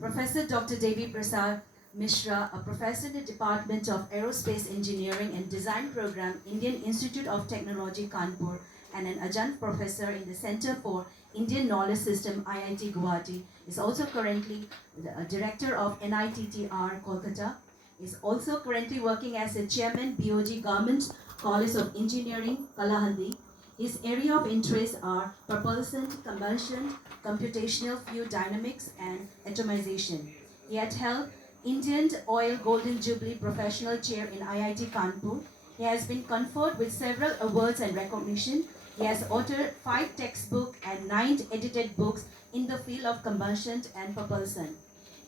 Professor Dr. Devi Prasad Mishra, a professor in the Department of Aerospace Engineering and Design Program, Indian Institute of Technology, Kanpur, and an adjunct professor in the Center for Indian Knowledge System, IIT Guwahati, is also currently the director of NITTR, Kolkata, is also currently working as a chairman, BOG Government College of Engineering, Kalahandi. His area of interest are propulsion, combustion, computational fluid dynamics, and atomization. He had held Indian Oil Golden Jubilee Professional Chair in IIT Kanpur. He has been conferred with several awards and recognition. He has authored 5 textbooks and 9 edited books in the field of combustion and propulsion.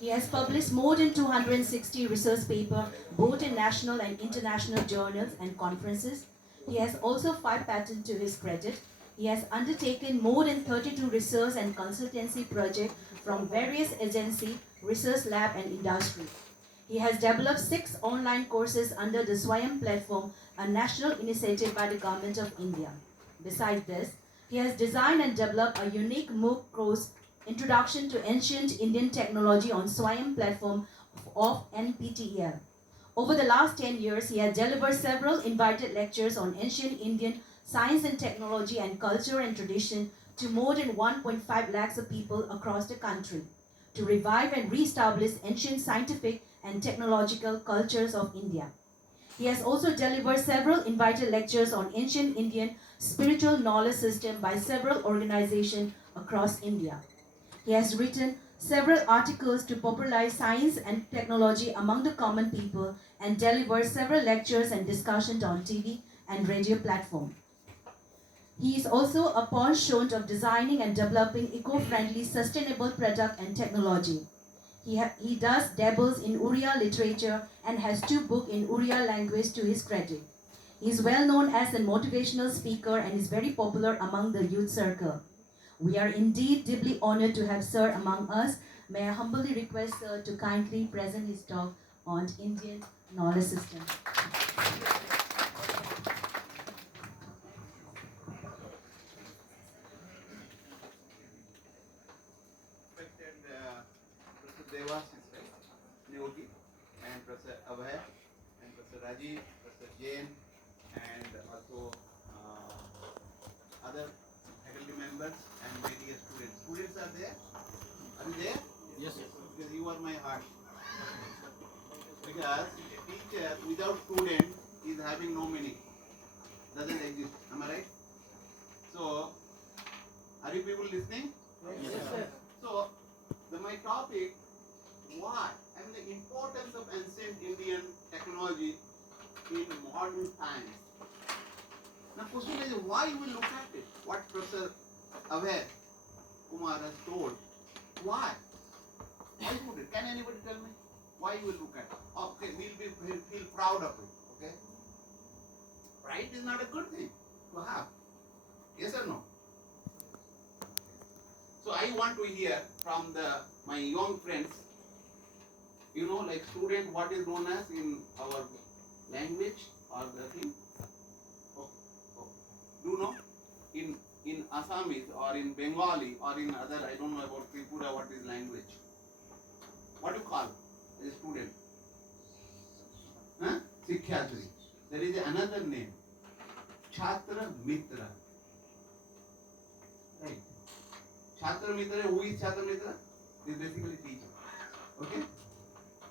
He has published more than 260 research papers, both in national and international journals and conferences. He has also 5 patents to his credit. He has undertaken more than 32 research and consultancy projects from various agencies, research lab and industry. He has developed 6 online courses under the Swayam platform, a national initiative by the Government of India. Besides this, he has designed and developed a unique MOOC course, Introduction to Ancient Indian Technology on Swayam platform of NPTEL. Over the last 10 years, he has delivered several invited lectures on ancient Indian science and technology and culture and tradition to more than 1.5 lakhs of people across the country to revive and re-establish ancient scientific and technological cultures of India. He has also delivered several invited lectures on ancient Indian spiritual knowledge system by several organizations across India. He has written several articles to popularize science and technology among the common people and delivered several lectures and discussions on TV and radio platform. He is also a penchant of designing and developing eco-friendly, sustainable product and technology. He does dabbles in Uriya literature and has 2 books in Uriya language to his credit. He is well known as a motivational speaker and is very popular among the youth circle. We are indeed deeply honored to have Sir among us. May I humbly request Sir to kindly present his talk on Indian knowledge system. Respected Professor Devas is right, Neogi, and Professor Abhay, and Professor Rajiv, Professor Jain, and also other faculty members and my dear students. Students are there? Are you there? Yes, sir. Because you are my heart. Because teacher without student is having no meaning. Doesn't exist. Am I right? So, are you people listening? Yes, sir. So, my topic, why? I mean the importance of ancient Indian technology in modern times. Now, question is why we look at it? What Professor Abhay Kumar has told. Why? Why would it? Can anybody tell me? Why you will look at it? Okay, we'll feel proud of it. Okay? Pride is not a good thing to have. Yes or no? So I want to hear from my young friends, like student, what is known as in our language or the thing. Oh. Do you know? In Assamese or in Bengali or in other, I don't know about Tripura, what is language. What do you call as a student? Huh? Sikhyatri. There is another name. Chhatra Mitra. Right. Chhatra Mitra, who is Chhatra Mitra? Is basically teacher. Okay?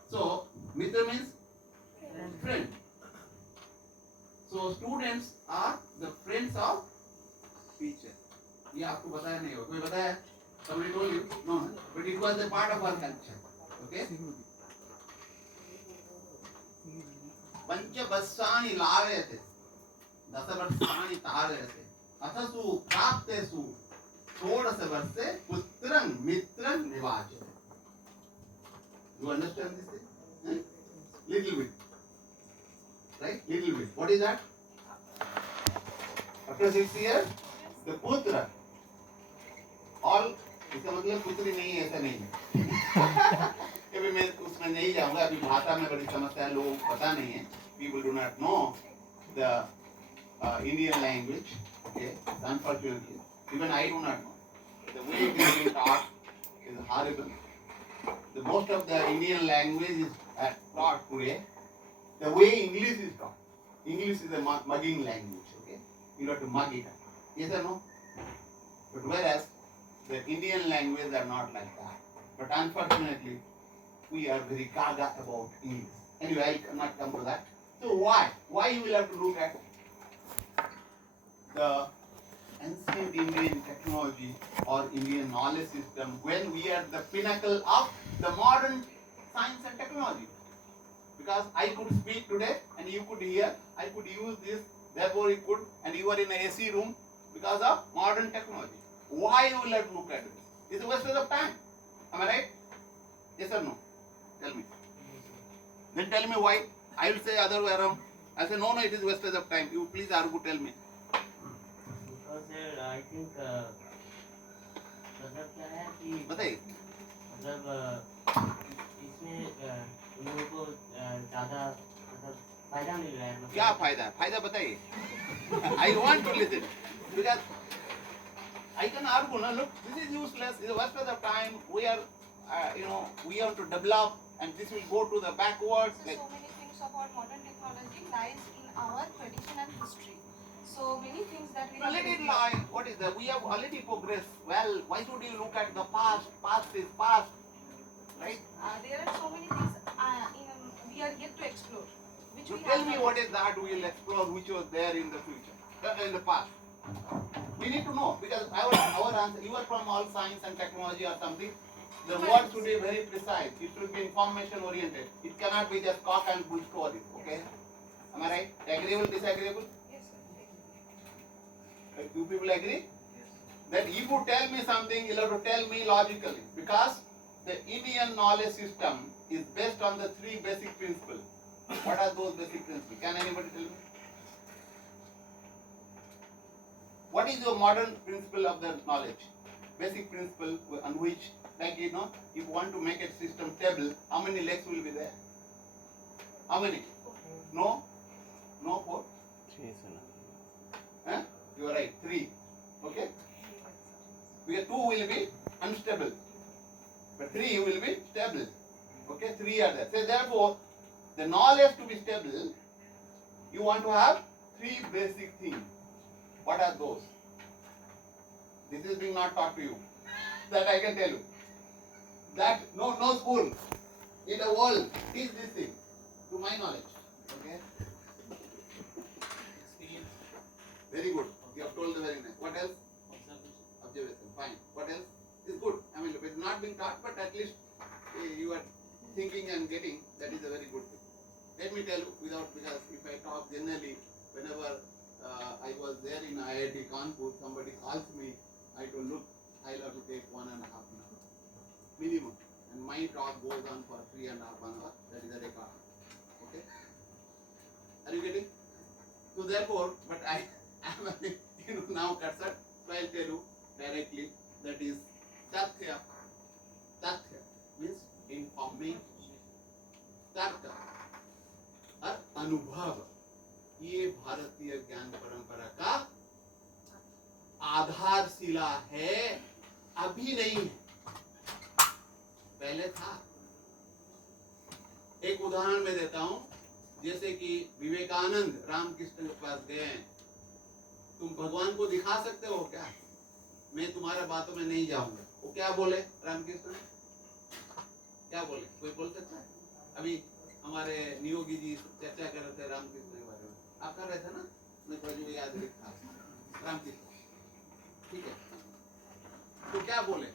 So, Mitra means friend. So, students are the friends of teacher. ये आपको बताया नहीं हो कोई बताया? Somebody told you? No, but it was a part of our culture. Okay? पंचवत्सानि लाभयते दशवर्षाणि तारयते अथसु प्राप्तेषु षोडशवर्षे पुत्रं मित्रं निवाचते. You understand this thing? Little bit. Right? Little bit. What is that? After 6 years, the putra. All इसका मतलब पुत्री नहीं है ऐसा नहीं है. अभी मैं उसमें नहीं जाऊंगा. अभी भाषा में बड़ी समस्या है. लोगों को पता नहीं है. People do not know the Indian language. Okay, unfortunately, even I do not know. The way it is being taught is horrible. the most of the Indian language is taught today the way English is taught. English is a mugging language, okay? You have to mug it up. Yes or no? But whereas the Indian language are not like that. But unfortunately, we are very gaga about English. Anyway, I cannot come to that. So why? Why you will have to look at the ancient Indian technology or Indian knowledge system when we are the pinnacle of the modern science and technology. Because I could speak today and you could hear, I could use this, therefore you could, and you are in an AC room because of modern technology. Why you will have to look at this? It's a waste of time. Am I right? Yes or no? Tell me. Then tell me why. I will say other way around. I say no, it is wastage of time. You please argue, tell me. Because I think मतलब क्या है कि बताइए. मतलब इसमें उन लोगों को ज़्यादा मतलब फायदा मिल रहा है मतलब क्या फायदा है? फायदा बताइए. I want to listen because I can argue. No, look, this is useless. It's a waste of time. We are, we have to develop, and this will go to the backwards. So many things about modern technology lies in our tradition and history. So many things that we Now let it lie. What is that? We have already progressed. Well, why should you look at the past? Past is past, right? There are so many things we are yet to explore. Which So we tell have me not what is that we will explore, which was there in the future, in the past. We need to know because our answer. You are from all science and technology or something. The word should be very precise. It should be information oriented. It cannot be just cock and bull stories. Okay? Am I right? Agreeable, disagreeable? Yes, sir. Do people agree? Then if you tell me something, you have to tell me logically because the Indian knowledge system is based on the three basic principles. What are those basic principles? Can anybody tell me? What is your modern principle of the knowledge? Basic principle on which, like if you want to make a system stable, how many legs will be there? How many? No? No, four? Huh? You are right, three. Okay? Because two will be unstable. But three will be stable. Okay, three are there. So therefore, the knowledge to be stable, you want to have three basic things. What are those? This is being not taught to you. That I can tell you. That no school in the world teach this thing, to my knowledge. Okay? experience Very good. You have told the very nice. What else? observation Observation. Fine. What else? It's good. I mean, it's not being taught, but at least you are thinking and getting. That is a very good thing. Let me tell you, because if I talk generally, whenever I was there in IIT Kanpur, somebody calls me, I told, look, I'll have to take 1.5 hours minimum, and my talk goes on for 3.5 hours. That is a record. Okay? Are you getting? So therefore, but I am now cursor, so I'll tell you directly. That is Tathya. Tathya means information. Tarka और अनुभव ये भारतीय ज्ञान परंपरा का आधारशिला है. अभी नहीं है, पहले था. एक उदाहरण मैं देता हूं. जैसे कि विवेकानंद रामकृष्ण के पास गए हैं. तुम भगवान को दिखा सकते हो क्या? मैं तुम्हारे बातों में नहीं जाऊंगा. वो क्या बोले रामकृष्ण? क्या बोले? कोई बोल सकता है? अभी हमारे नियोगी जी चर्चा कर रहे थे रामकृष्ण के बारे में. आप कर रहे थे ना? मैं मुझे याद रखा रामकृष्ण. ठीक है. तो क्या बोले?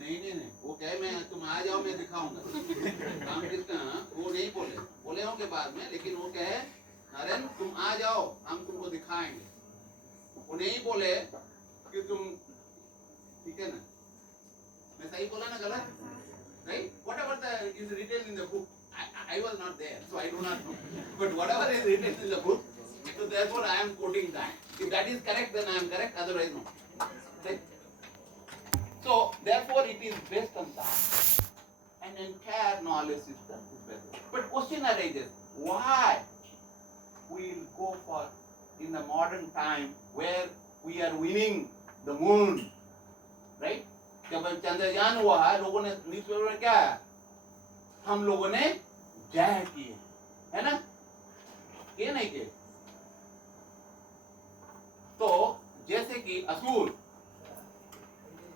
नहीं. वो कहे मैं तुम आ जाओ मैं दिखाऊंगा. रामकृष्ण वो नहीं बोले होंगे बाद में, लेकिन वो कहे नरेंद्र तुम आ जाओ हम तुमको दिखाएंगे. वो नहीं बोले कि तुम, ठीक है ना? मैं सही बोला ना गलत? Right? Whatever is written in the book, I was not there, so I do not know. But whatever is written in the book, so therefore I am quoting that. If that is correct, then I am correct. Otherwise, no. Right? So therefore, it is based on that. An entire knowledge system is based. But question arises: why we will go for in the modern time where we are winning the moon? Right? जब चंद्रयान हुआ है, लोगों ने newspaper में क्या है, हम लोगों ने जय किए, है ना? किए नहीं किए? तो जैसे कि असुर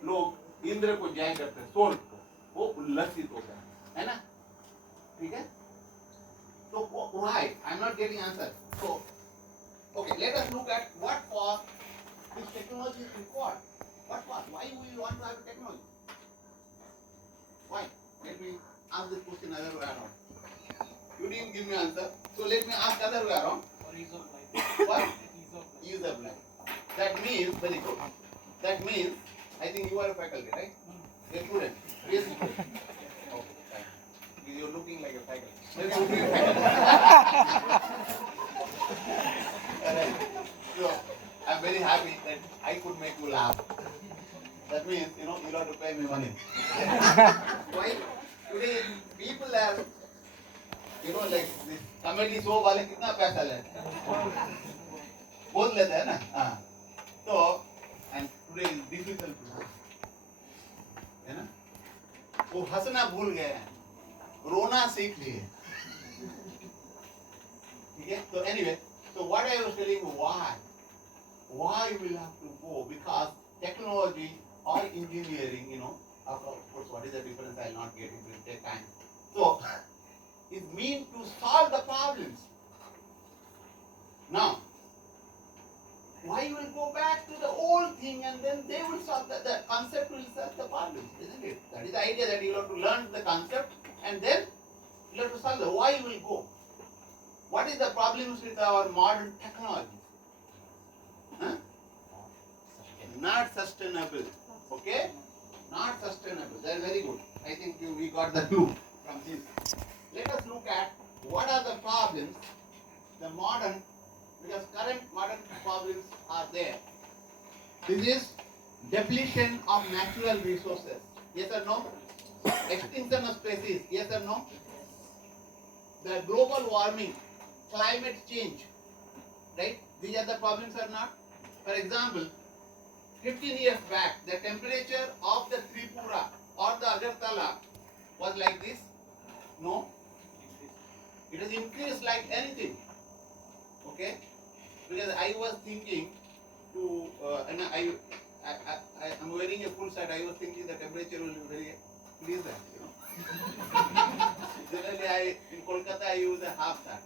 लोग इंद्र को जय करते, स्वर्ग को, वो उल्लसित हो गए, है ना? ठीक है? तो why? I'm not getting answer. So, okay, let us look at what for this technology is required. What for? Why we want to have a technology? Why? Let me ask this question other way around. You didn't give me answer, so let me ask other way around. For ease of life. What? Ease of life. Use of life. That means, very good. That means, I think you are a faculty, right? You're a student. Yes, student. Okay, fine. You're looking like a faculty. Maybe you'll be a faculty. Alright. So, I'm very happy that I could make you laugh. That means, you don't have to pay me money. Why? Today, people are, like this comedy show वाले कितना पैसा लेते हैं? बोल लेते हैं ना? हाँ. तो, and today is difficult to laugh. है ना? वो हंसना भूल गए हैं, रोना सीख लिए. ठीक है? So anyway, so what I was telling you, why we'll have to go, because technology or engineering, of course, what is the difference? I'll not get into it, take time. So, is meant to solve the problems. Now, why you will go back to the old thing and then they will solve the concept will solve the problems, isn't it? That is the idea, that you have to learn the concept and then you have to solve the why you will go. What is the problems with our modern technology? Huh? Not sustainable. Okay? Not sustainable. That is very good. I think we got the clue from this. Let us look at what are the problems, because current modern problems are there. This is depletion of natural resources. Yes or no? Extinction of species. Yes or no? The global warming, climate change. Right? These are the problems or not? For example, 15 years back, the temperature of the Tripura or the Agartala was like this. No? It has increased like anything. Okay? Because I was thinking to, and I'm wearing a full set, I was thinking the temperature will be very pleasant, Generally, in Kolkata, I use a half set.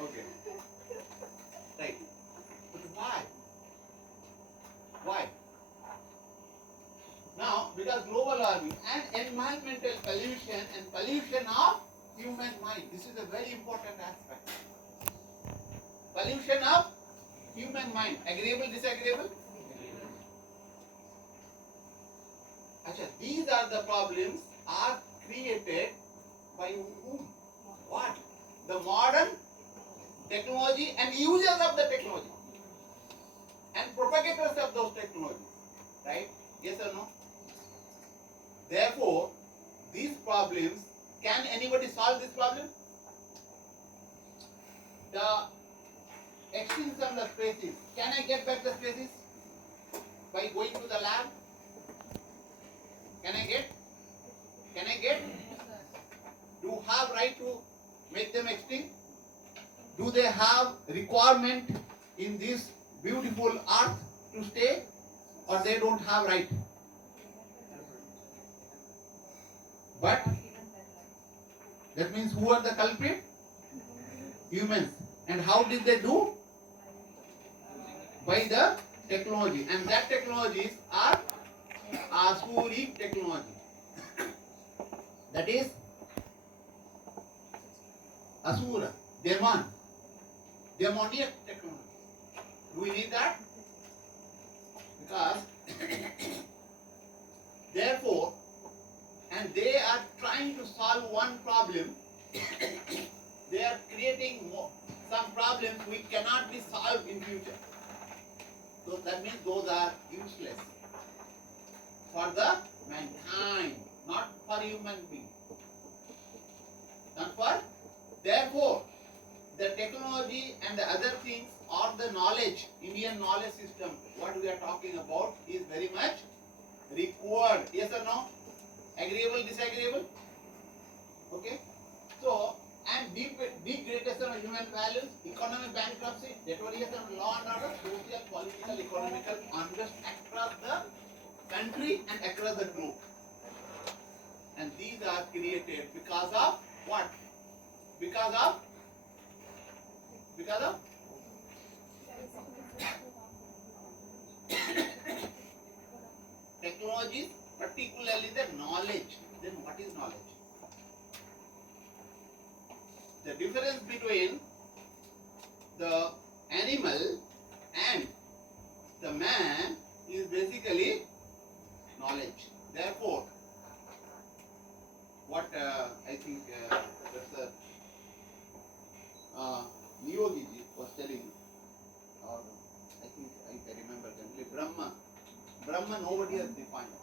Okay. Right. But why? Why? Now, because global warming and environmental pollution and pollution of human mind. This is a very important aspect. Pollution of human mind. Agreeable, disagreeable? Achha, these are the problems are created by whom? What? The modern technology and users of the technology and propagators of those technologies. Right? Yes or no? Therefore, these problems, can anybody solve this problem? The extinction of the species. Can I get back the species by going to the lab? Can I get? Do you have right to make them extinct? Do they have requirement in this beautiful earth to stay, or they don't have right? But that means who are the culprit? Humans. And how did they do? By the technology. And that technologies are Asuric technology. That is Asura, demoniac technology. Do we need that? Because therefore, and they are trying to solve one problem, they are creating some problems which cannot be solved in future. So that means those are useless for the mankind, not for human being. Not for. Therefore, the technology and the other things or the knowledge, Indian knowledge system, what we are talking about is very much required. Yes or no? Agreeable, disagreeable? Okay. So, and degradation of human values, economic bankruptcy, deterioration of law and order, social, political, economical unrest across the country and across the globe. And these are created because of what? Because of technologies, particularly the knowledge. Then what is knowledge? The difference between the animal and the man is basically knowledge. Therefore, what I think Professor Niyogi ji was telling, or I think I remember correctly, Brahma nobody has defined.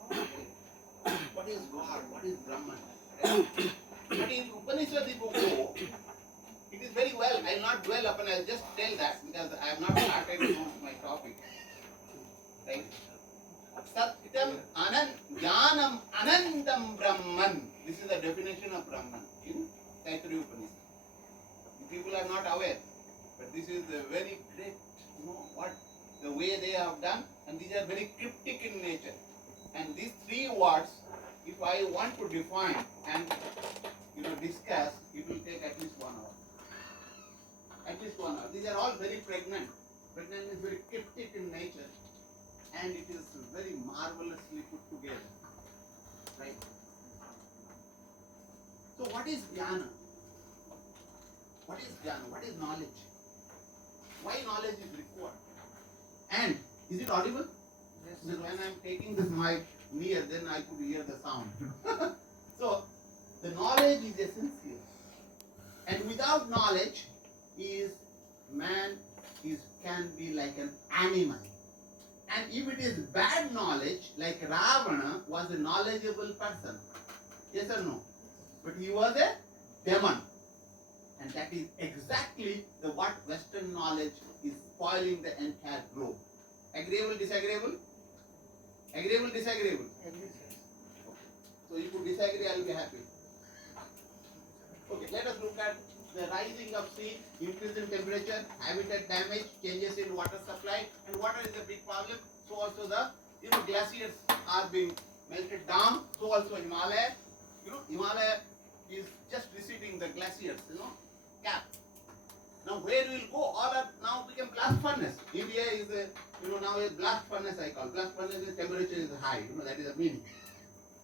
What is God? What is Brahman? But in Upanishad Boko, it is very well. I will not dwell upon. I will just tell that because I have not started my topic. Right? Satyatam Jnanam Anandam Brahman. This is the definition of Brahman in Taittiriya Upanishad. People are not aware, but this is a very great, what the way they have done, and these are very cryptic in nature. And these three words, if I want to define and discuss, it will take at least 1 hour. At least 1 hour. These are all very pregnant. Pregnant is very cryptic in nature, and it is very marvelously put together. Right? So, what is jnana? What is jnana? What is knowledge? Why knowledge is required? And is it audible? Yes. Because when I am taking this mic near, then I could hear the sound. So, the knowledge is essential. And without knowledge, man can be like an animal. And if it is bad knowledge, like Ravana was a knowledgeable person. Yes or no? But he was a demon. And that is exactly what Western knowledge is spoiling the entire globe. Agreeable, disagreeable? Agreeable, disagreeable? Okay. So if you disagree, I will be happy. Okay, let us look at the rising of sea, increase in temperature, habitat damage, changes in water supply, and water is a big problem. So also the glaciers are being melted down. So also Himalaya, Himalaya is just receding the glaciers, cap. Now where we will go? All are now become blast furnace. India is now a blast furnace I call. Blast furnace is temperature is high. That is the meaning.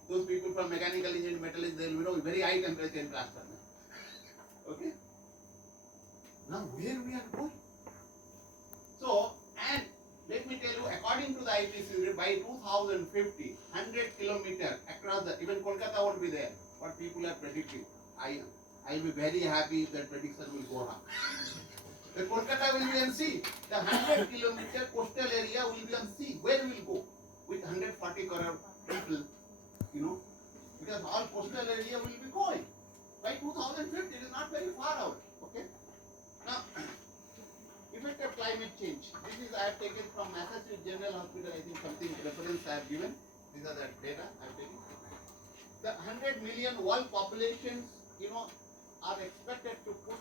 Those people from mechanical engineering, metallurgy, they will very high temperature in blast furnace. Okay. Now where we are going? So, and let me tell you, according to the IPCC, by 2050, 100 kilometers across the, even Kolkata won't be there. What people are predicting, I will be very happy if that prediction will go wrong. The Kolkata will be on sea. The 100 kilometer coastal area will be on sea. Where we will go? With 140 crore people, because all coastal area will be going. By 2050, it is not very far out. Okay? Now, effect of climate change. This is I have taken from Massachusetts General Hospital. I think something reference I have given. These are the data I have taken. The 100 million world populations, are expected to put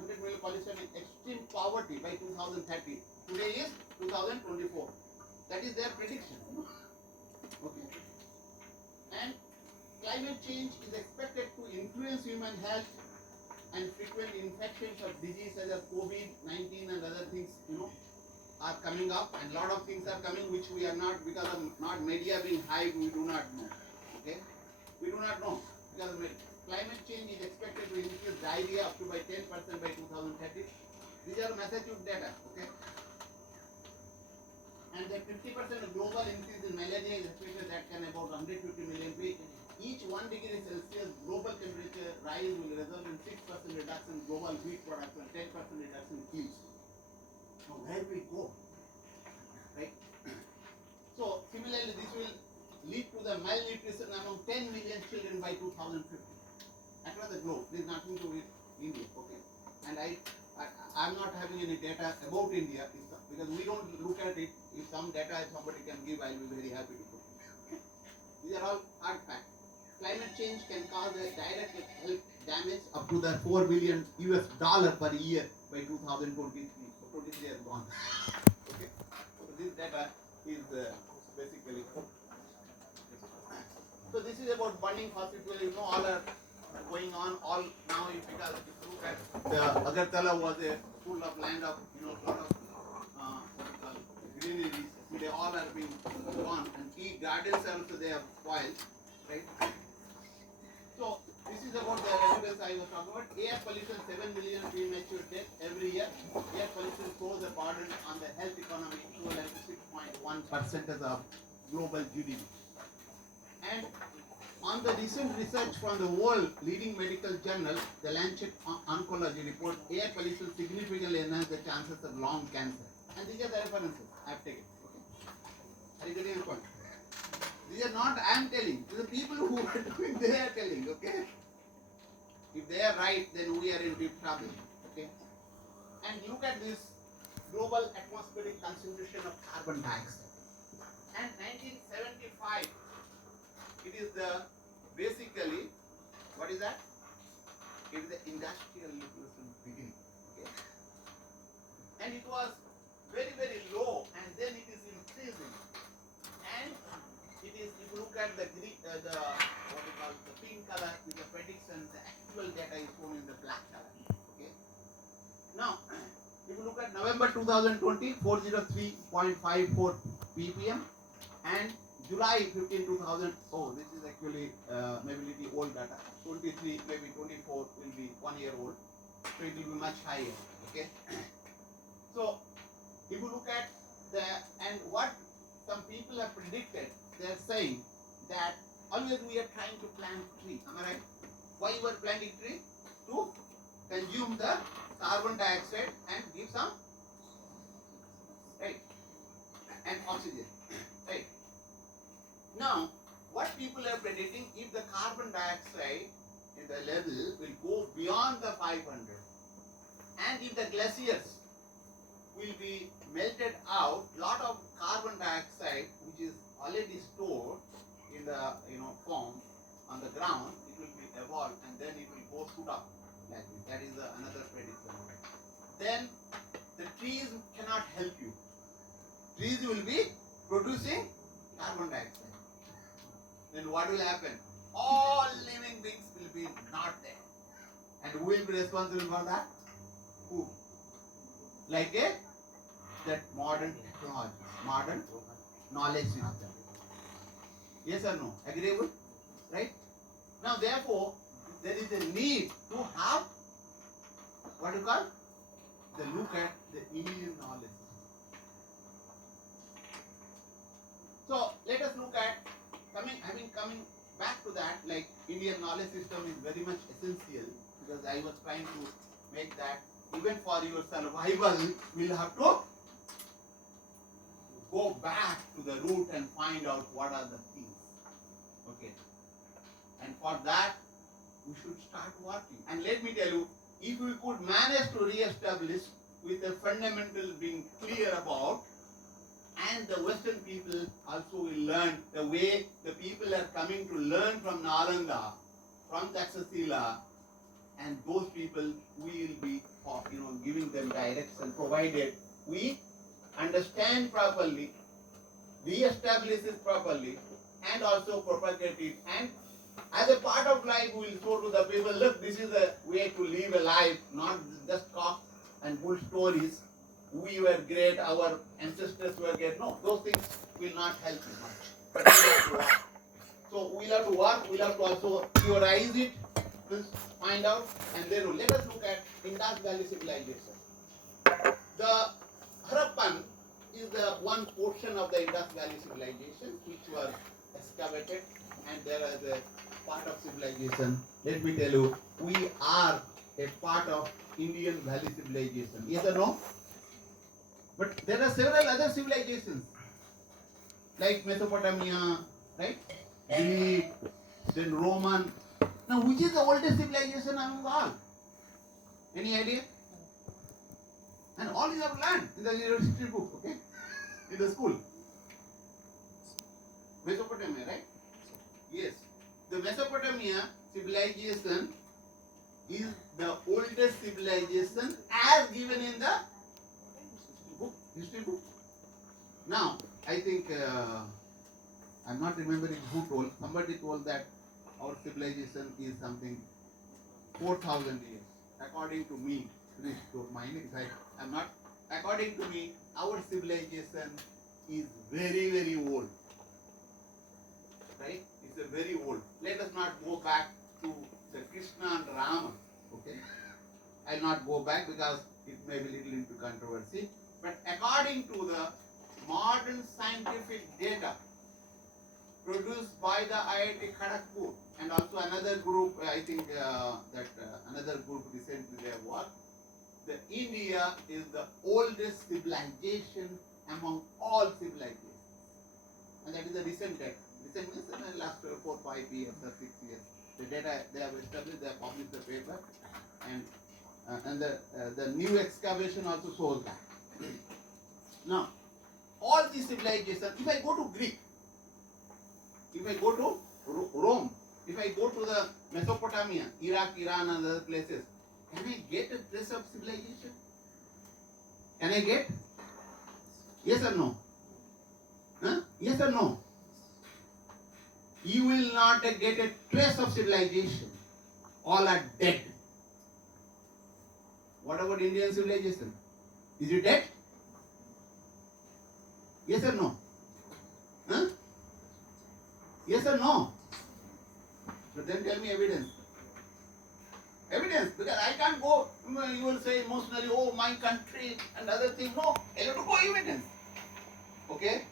100 million population in extreme poverty by 2030. Today is 2024. That is their prediction. Okay. And climate change is expected to influence human health, and frequent infections of disease such as COVID-19 and other things, are coming up, and lot of things are coming which we are not, because of not media being high, we do not know. Okay, we do not know because climate change is expected to increase diarrhea up to by 10% by 2030. These are Massachusetts data. Okay, and the 50% global increase in malaria is expected that can about 150 million people. Each 1 degree Celsius global temperature rise will result in 6% reduction in global wheat production, 10% reduction in yields. Now where will we go? Right? So similarly, this will lead to the malnutrition among 10 million children by 2050 across the globe. There is nothing to do with India. Okay, and I'm not having any data about India because we don't look at it. If some data somebody can give, I'll be very happy to put it. These are all hard facts. Climate change can cause a direct health damage up to the $4 billion per year by 2023. So 23 has gone. Okay. So this data is basically. So this is about burning fossil fuel. You know, all are going on. All now, because if you look at the Agartala was a full of land of lot of what you call greeneries. They all are being gone, and tea gardens also they have spoiled, right? So this is about the evidence I was talking about. Air pollution, 7 million premature deaths every year. Air pollution throws a burden on the health economy equivalent to 6.1% of global GDP. And on the recent research from the world leading medical journal, the Lancet Oncology report, air pollution significantly enhances the chances of lung cancer. And these are the references I have taken. Okay? Are you getting the point? These are not I am telling. These are people who are doing, they are telling. Okay? If they are right, then we are in deep trouble. Okay? And look at this global atmospheric concentration of carbon dioxide. And 1975, it is the basically, what is that? It is the industrial revolution beginning. Okay? And it was very, very low, and then it is increasing. And it is, if you look at the what we call the pink color with the prediction, the actual data is shown in the black color. Okay. Now, if you look at November 2020, 403.54 ppm, and July 15, 2000. Oh, this is actually maybe little old data. 23, maybe 24 will be 1 year old, so it will be much higher. Okay. So, if you look at and what some people have predicted, they are saying that always we are trying to plant tree. Am I right? Why you are planting tree? To consume the carbon dioxide and give some, right, and oxygen, right. Now, what people are predicting, if the carbon dioxide in the level will go beyond the 500, and if the glaciers will be melted out, lot of carbon dioxide which is already stored in the form on the ground, it will be evolved and then it will go shoot up like this. That is another prediction. Then the trees cannot help you. Trees will be producing carbon dioxide. Then what will happen? All living beings will be not there. And who will be responsible for that? Who? Like that modern technology, modern knowledge system. Yes or no? Agreeable? Right? Now therefore, there is a need to have what you call the look at the Indian knowledge system. So let us look at coming back to that, like Indian knowledge system is very much essential, because I was trying to make that even for your survival, we'll have to go back to the root and find out what are the things. Okay. And for that, we should start working. And let me tell you, if we could manage to re-establish with the fundamentals being clear about, and the Western people also will learn the way the people are coming to learn from Nalanda, from Taxila, and those people will be giving them direction, provided we understand properly, re-establish it properly, and also propagate it. And as a part of life, we will show to the people, look, this is a way to live a life, not just talk and bull stories. We were great, our ancestors were great. No, those things will not help you much. But we have to work. So we'll have to work, we'll have to also theorize it, find out, and then let us look at Indus Valley civilization. The Harappan is the one portion of the Indus Valley civilization which was excavated, and there is a part of civilization. Let me tell you, we are a part of Indian Valley civilization. Yes or no? But there are several other civilizations like Mesopotamia, right? Greek, then Roman. Now, which is the oldest civilization among all? Any idea? And all you have learned in the history book, okay? In the school. Mesopotamia, right? Mesopotamia civilization is the oldest civilization as given in the history book. Now, I think, I'm not remembering who told, somebody told that our civilization is something 4,000 years. According to me, please don't mind if I'm not, according to me, our civilization is very, very old. Right? It's a very old. Let us not go back to the Krishna and Rama. Okay? I'll not go back because it may be little into controversy. But according to the modern scientific data produced by the IIT Kharagpur and also another group, I think another group recently they have worked, the India is the oldest civilization among all civilizations. And that is the recent data. Recent means in the last 4, 5 years or 6 years. The data they have established, they have published the paper, and the new excavation also shows that. Now, all these civilizations, if I go to Greek, if I go to Rome, if I go to the Mesopotamia, Iraq, Iran and other places, can I get a trace of civilization? Can I get? Yes or no? Huh? Yes or no? You will not get a trace of civilization. All are dead. What about Indian civilization? Is it dead? Yes or no? Huh? Yes or no? But then tell me evidence. Evidence, because I can't go, you will say emotionally, oh, my country and other things. No, I have to go evidence. Okay?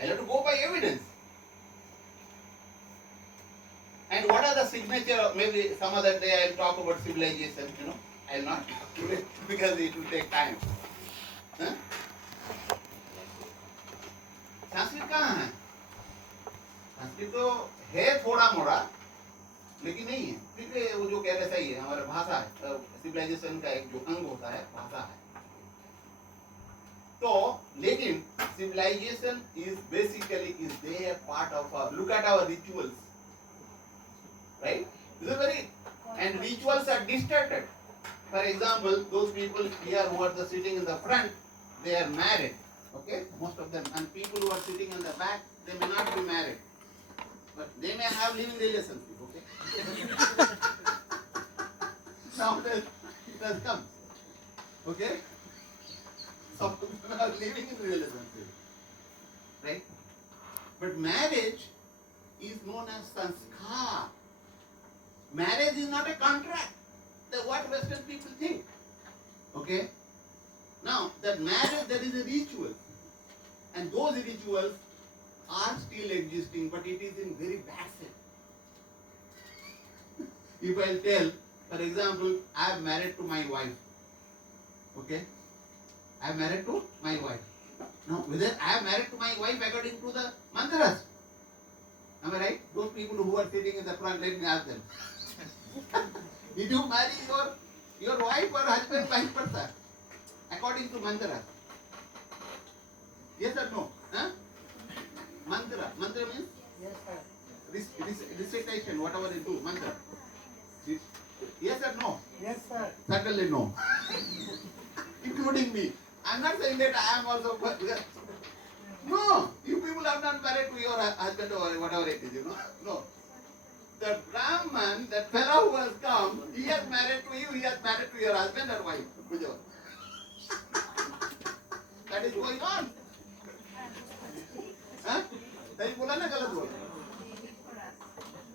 I have to go by evidence. And what are the signature? Maybe some other day I'll talk about civilization, I'll not today because it will take time. Huh? Sanskrit कहाँ है? संस्कृत तो है थोड़ा मोड़ा, लेकिन नहीं है. ठीक है, वो जो कह रहे सही है, हमारा भाषा है, सिविलाइजेशन का एक जो अंग होता है भाषा है. तो लेकिन civilization is basically is they a part of our, look at our rituals, right? This is very, and rituals are distorted. For example, those people here who are sitting in the front, they are married. Okay, most of them, and people who are sitting in the back, they may not be married, but they may have living relationship. Okay. Nowadays it has come. Okay. Some people are living in relationship, right? But marriage is known as sanskar. Marriage is not a contract. That's what Western people think. Okay. Now, that marriage, there is a ritual. And those rituals are still existing, but it is in very bad state. If I tell, for example, I am married to my wife. Okay? I am married to my wife. Now, whether I am married to my wife according to the mantras. Am I right? Those people who are sitting in the front, let me ask them. Did you marry your wife or husband vice versa? According to mantra. Yes or no? Huh? Mantra. Mantra means? Yes, sir. Recitation, whatever you do, mantra. Yes or no? Yes, sir. Certainly no. Including me. I'm not saying that I am also. No, you people are not married to your husband or whatever it is, No. The Brahman, that fellow who has come, he has married to you, he has married to your husband or wife. That is going on. Huh?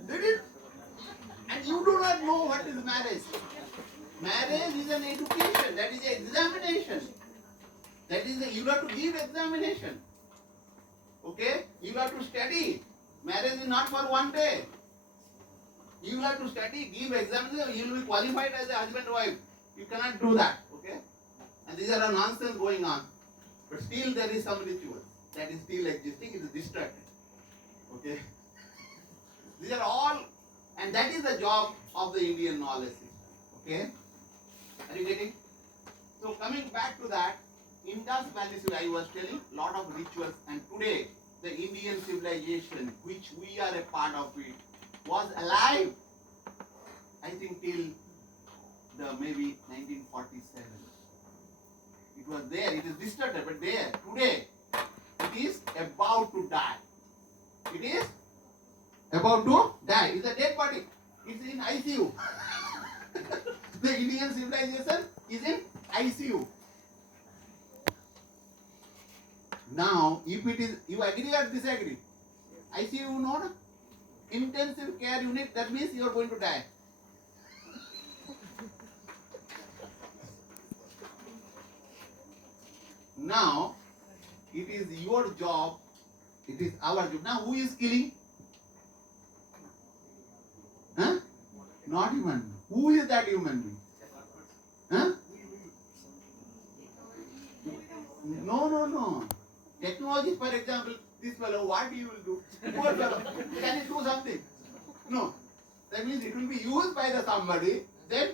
Did it? And you do not know what is marriage. Marriage is an education, that is an examination. That is you have to give examination. Okay? You have to study. Marriage is not for one day. You have to study, give examination, you will be qualified as a husband or wife. You cannot do that. Okay? And these are nonsense going on. But still there is some ritual that is still existing, it is distracted. Okay? These are all, and that is the job of the Indian knowledge system. Okay? Are you getting? So coming back to that, Indus Valley, I was telling, lot of rituals, and today the Indian civilization, which we are a part of it, was alive, I think till the maybe 1947. It was there, it is distorted, but there, today, it is about to die. It is about to die. It's a dead body. It's in ICU. The Indian civilization is in ICU. Now, if it is, you agree or disagree? ICU, no? Intensive care unit, that means you are going to die. Now, it is your job, it is our job. Now, who is killing? Huh? Not human being. Who is that human being? Huh? No. Technology, for example, this fellow, what he will do? Poor fellow, can he do something? No. That means it will be used by the somebody. Then,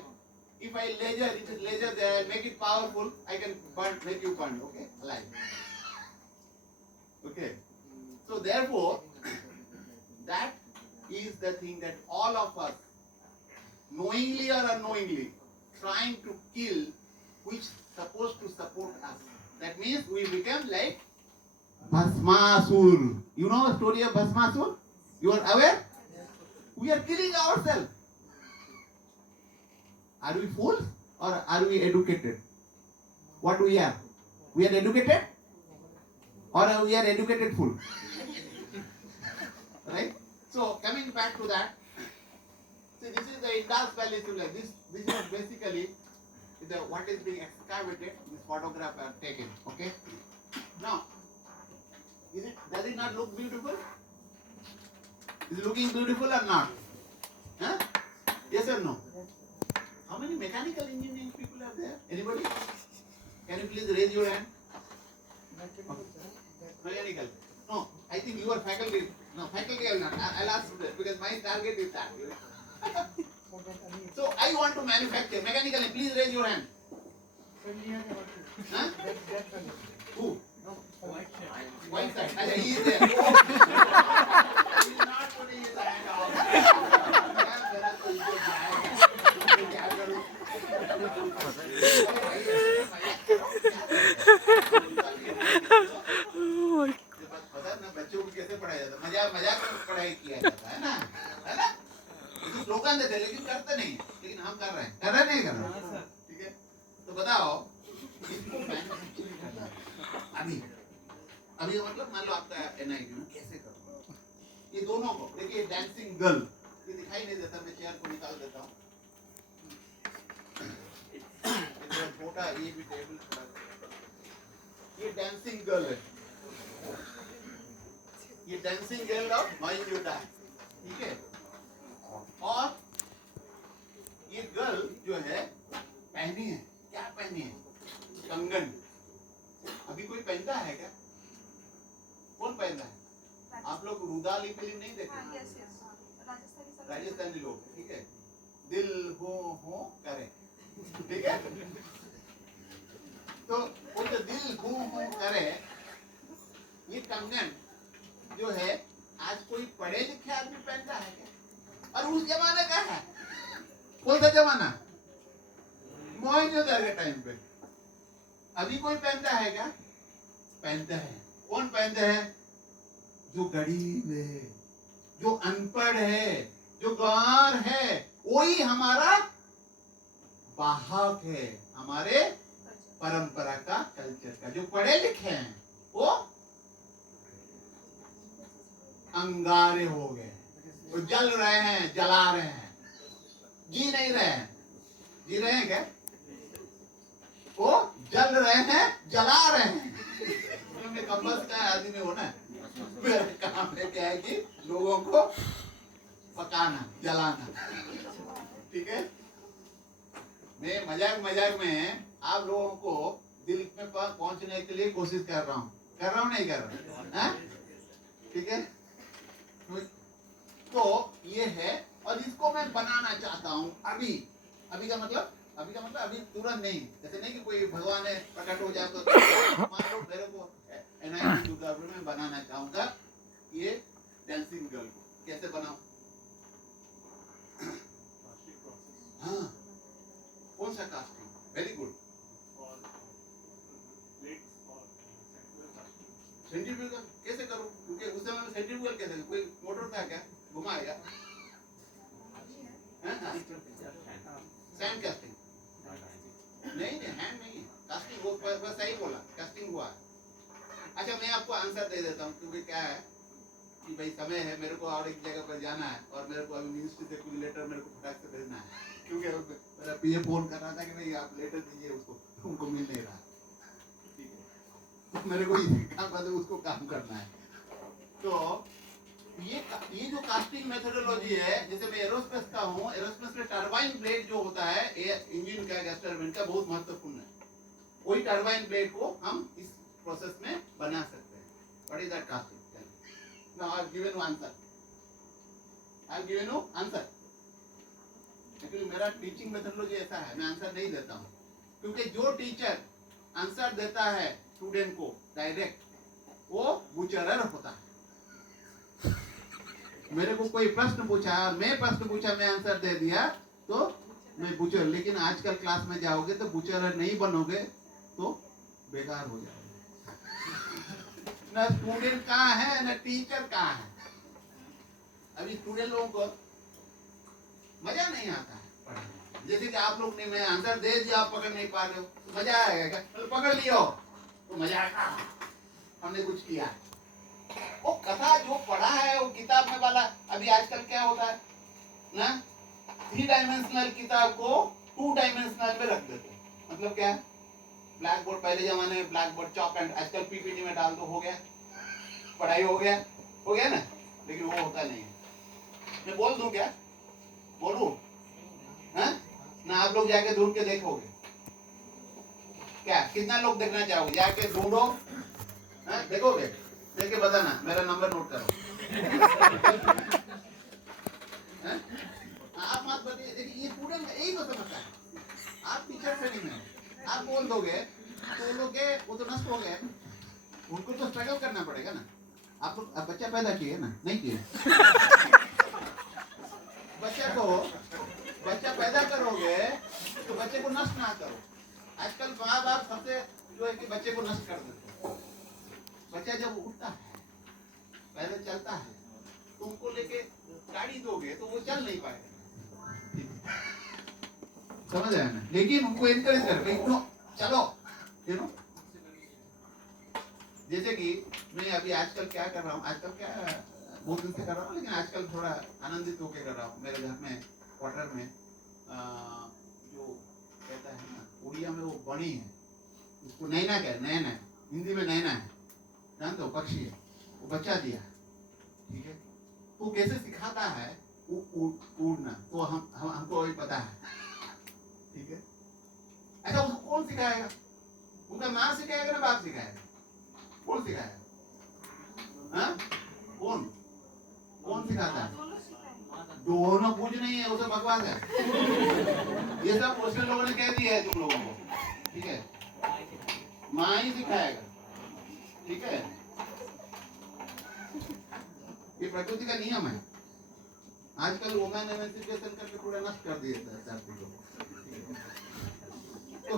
if I laser, it is laser there, make it powerful, I can burn, make you burn, okay? Alive. Okay. So therefore, that is the thing that all of us, knowingly or unknowingly, trying to kill, which supposed to support us. That means we become like Bhasmasur. You know the story of Bhasmasur? You are aware? We are killing ourselves. Are we fools or are we educated? What we are? We are educated or we are educated fool? Right? So coming back to that, see, this is the Indus Valley civilization. This is basically what is being excavated. This photograph are taken. Okay. Now, does it not look beautiful? Is it looking beautiful or not? Huh? Yes or no? How many mechanical engineering people are there? Anybody? Can you please raise your hand? Mechanical. No, I think you are faculty. No, faculty I will not. I'll ask that because my target is that. So I want to manufacture mechanically. Please raise your hand. Huh? Who? White side. He is there. He is not putting his hand out. बच्चों को कैसे पढ़ाया जाता है? मजाक में पढ़ाई किया जाता है ना? तो स्लोगन देते हैं लेकिन करते नहीं, लेकिन हम कर रहे हैं, नहीं कर रहे? ठीक है? तो बताओ इसको मैन्युफैक्चरिंग करना है अभी मतलब मान लो आपका NIT में कैसे करो? ये दोनों को देखिए, डांसिंग गर्ल ये दिखाई नहीं देता, मैं चेयर को निकाल देता हूँ। छोटा ये भी टेबल थोड़ा, ये डांसिंग गर्ल है, ये डांसिंग गर्ल ऑफ मयूरा, ठीक है? और ये गर्ल जो है पहनी है, क्या पहनी है? कंगन। अभी कोई पहनता है क्या? कौन पहनता है? आप लोग रुदाली फिल्म नहीं देखे? राजस्थानी लोग, ठीक है? दिल हो करे, ठीक है? तो वो जो दिल हो करे, ये कंगन जो है आज कोई पढ़े लिखे आदमी पहनता है क्या? और उस जमाने का है, कौन सा जमाना? मोहनजोदड़ो के टाइम पे। अभी कोई पहनता है क्या? पहनते हैं। कौन पहनते हैं? जो गरीब है, जो अनपढ़ है, जो गंवार है, वही हमारा वाहक है, हमारे परंपरा का, कल्चर का। जो पढ़े लिखे हैं वो अंगारे हो गए, वो जल रहे हैं, जला रहे हैं, जी नहीं रहे हैं। जी रहे हैं क्या? वो जल रहे हैं, जला रहे हैं। में कंबस का आदमी हो ना, मेरा काम है क्या है कि लोगों को पकाना, जलाना, ठीक है? मैं मजाक में आप लोगों को दिल में पहुंचने के लिए कोशिश कर रहा हूँ नहीं कर रहा, हैं? ठीक है? तो ये है, और इसको मैं बनाना चाहता हूँ अभी का मतलब अभी तुरंत नहीं, जैसे नहीं कि कोई भगवान है प्रकट हो जाए तो मान लो मेरे को NIT दुर्गापुर में बनाना चाहूंगा ये डांसिंग गर्ल को। कैसे बनाऊं? सेंट्रीफ्यूगल कैसे, कोई मोटर था क्या घुमाएगा? सैंड कास्टिंग नहीं, हैंड नहीं, कास्टिंग वो बस सही बोला, कास्टिंग हुआ। अच्छा मैं आपको आंसर दे देता हूँ, क्योंकि क्या है कि भाई समय है, मेरे को और एक जगह पर जाना है और मेरे को अभी मिनिस्ट्री से कुछ लेटर मेरे को फटाक से भेजना है, क्योंकि मेरा पीए फोन कर रहा था कि भाई आप लेटर दीजिए उसको, उनको मिल नहीं रहा, ठीक है, तो मेरे को ये काम है, उसको काम करना है। तो ये जो कास्टिंग मेथोडोलॉजी है, जैसे मैं एरोस्पेस का हूँ, एरोस्पेस में टरबाइन ब्लेड जो होता है इंजन का, गैस टरबाइन का, बहुत महत्वपूर्ण है। वही टरबाइन ब्लेड को हम इस प्रोसेस में बना सकते हैं। What is that casting? Now I have given you answer, actually मेरा टीचिंग मेथोडोलॉजी ऐसा है, मैं आंसर नहीं देता हूँ, क्योंकि जो टीचर आंसर देता है स्टूडेंट को डायरेक्ट, वो बुचरर होता है। मेरे को कोई प्रश्न पूछा और मैं प्रश्न पूछा, मैं आंसर दे दिया तो मैं बुचर, लेकिन आजकल क्लास में जाओगे तो बुचरर नहीं बनोगे तो बेकार हो जाओगे। ना स्टूडेंट कहाँ है ना टीचर कहाँ है। अभी स्टूडेंट लोगों को मजा नहीं आता है पढ़ाने, जैसे कि आप लोग ने मैं आंसर दे दिया, आप पकड़ नहीं पा रहे हो, तो मजा आएगा क्या? मतलब पकड़ लियो तो मजा आएगा, हमने कुछ किया। वो कथा जो पढ़ा है वो किताब में वाला, अभी आजकल क्या होता है ना, 3 डायमेंशनल किताब को 2 डायमेंशनल में रख देते हैं। मतलब क्या, ब्लैक बोर्ड, पहले जमाने में ब्लैक बोर्ड चॉक एंड, आजकल पीपीटी में डाल दो, हो गया, पढ़ाई हो गया ना, लेकिन वो होता नहीं है। मैं बोल दूं क्या, बोलूं ना? आप लोग जाके ढूंढ के देखोगे क्या? कितना लोग देखना चाहोगे? जाके ढूंढो, देखोगे, देख के बताना, मेरा नंबर नोट करो। आप मत बताइए, देखिए ये पूरे यही तो समझता है, आप टीचर ट्रेनिंग में हो, आप बोल दोगे तो वो लोग वो तो नष्ट हो गए, उनको तो स्ट्रगल करना पड़ेगा ना। आप लोग बच्चा पैदा किए ना, नहीं किए? बच्चा पैदा करोगे तो बच्चे को नष्ट ना करो। आजकल माँ बाप सबसे जो है कि बच्चे को नष्ट कर देते हैं। बच्चा जब उठता है, पहले चलता है, तो उनको लेके गाड़ी दोगे तो वो चल नहीं पाएगा, समझ आया ना? लेकिन उनको एनकरेज करो, चलो, जैसे कि मैं अभी आजकल क्या कर रहा हूँ, आजकल क्या बहुत दिन से कर रहा हूँ, लेकिन आजकल थोड़ा आनंदित होकर कर रहा हूँ। मेरे घर में क्वार्टर में जो कहता है ना, उड़िया में वो बनी है, उसको नैना कह, नैना है, हिंदी में नैना है, जानते हो, पक्षी है, वो बच्चा दिया, ठीक है, तो कैसे सिखाता है उड़ना, तो हमको अभी पता है, ठीक है। अच्छा उसको कौन सिखाएगा? उनका माँ सिखाएगा ना बाप सिखाएगा? कौन सिखाएगा? कौन सिखाता है? दोनों कुछ नहीं है, उसे बकवास है। ये सब मुस्लिम लोगों ने कह दिया है तुम लोगों को, ठीक है, माँ ही सिखाएगा, ठीक है, ये प्रकृति का नियम है। आजकल वुमेन एमेंसिपेशन करके पूरा नष्ट कर दिए धरती को, तो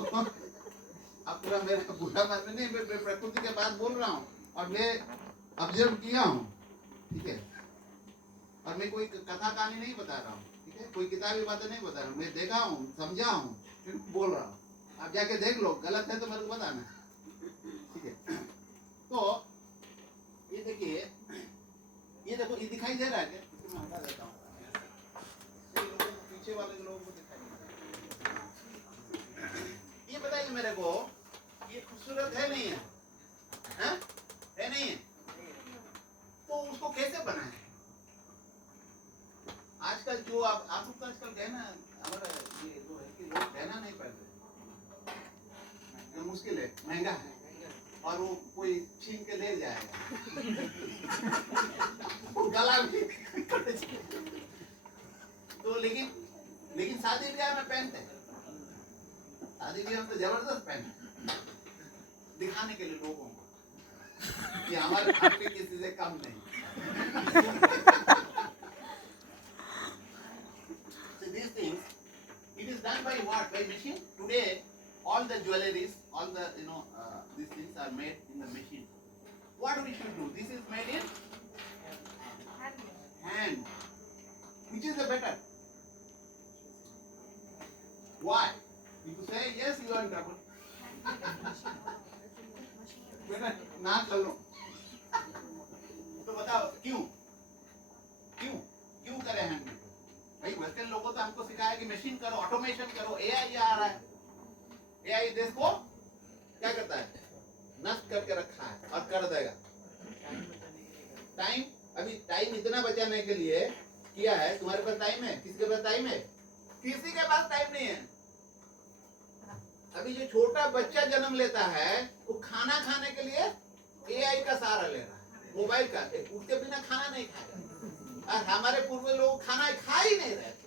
अब पूरा मेरा बुरा मान में नहीं, मैं प्रकृति के बात बोल रहा हूँ और मैं ऑब्जर्व किया हूँ, ठीक है, और मैं कोई कथा कहानी नहीं बता रहा हूँ, ठीक है, कोई किताबी बातें नहीं बता रहा हूँ, मैं देखा हूँ, समझा हूँ, फिर बोल रहा हूँ। आप जाके देख लो, गलत है तो मेरे को बताना, ठीक है। तो ये देखिए, ये देखो, ये दिखाई दे रहा है क्या? इसको मैं हटा देता हूँ, पीछे वाले लोगों को दिखाई दे रहा है। ये बताइए मेरे को, ये खूबसूरत है नहीं है? है नहीं है? तो उसको कैसे बनाए? आजकल जो आप लोग तो आजकल गहना, हमारा ये जो है कि लोग गहना नहीं पहनते, मुश्किल है, महंगा है, और वो कोई छीन के ले जाएगा, गला भी तो लेकिन शादी ब्याह में पहनते हैं, शादी ब्याह में तो जबरदस्त पहनते, दिखाने के लिए लोगों को कि हमारे आपके किसी से कम नहीं। So these things, it is done by what? By machine. Today, all the jewelries, all the these things are made in the machine. What we should do? This is made in machine करो, automation करो, AI आ रहा है। AI देश को क्या करता है? नष्ट करके रखा है और कर देगा। टाइम, अभी टाइम इतना बचाने के लिए किया है। तुम्हारे पास टाइम है? किसी के पास टाइम है? किसी के पास टाइम नहीं है। अभी जो छोटा बच्चा जन्म लेता है वो खाना खाने के लिए एआई का सहारा ले रहा है, मोबाइल का। उसके बिना खाना नहीं खाएगा। और हमारे पूर्व लोग खाना खा ही नहीं रहे थे।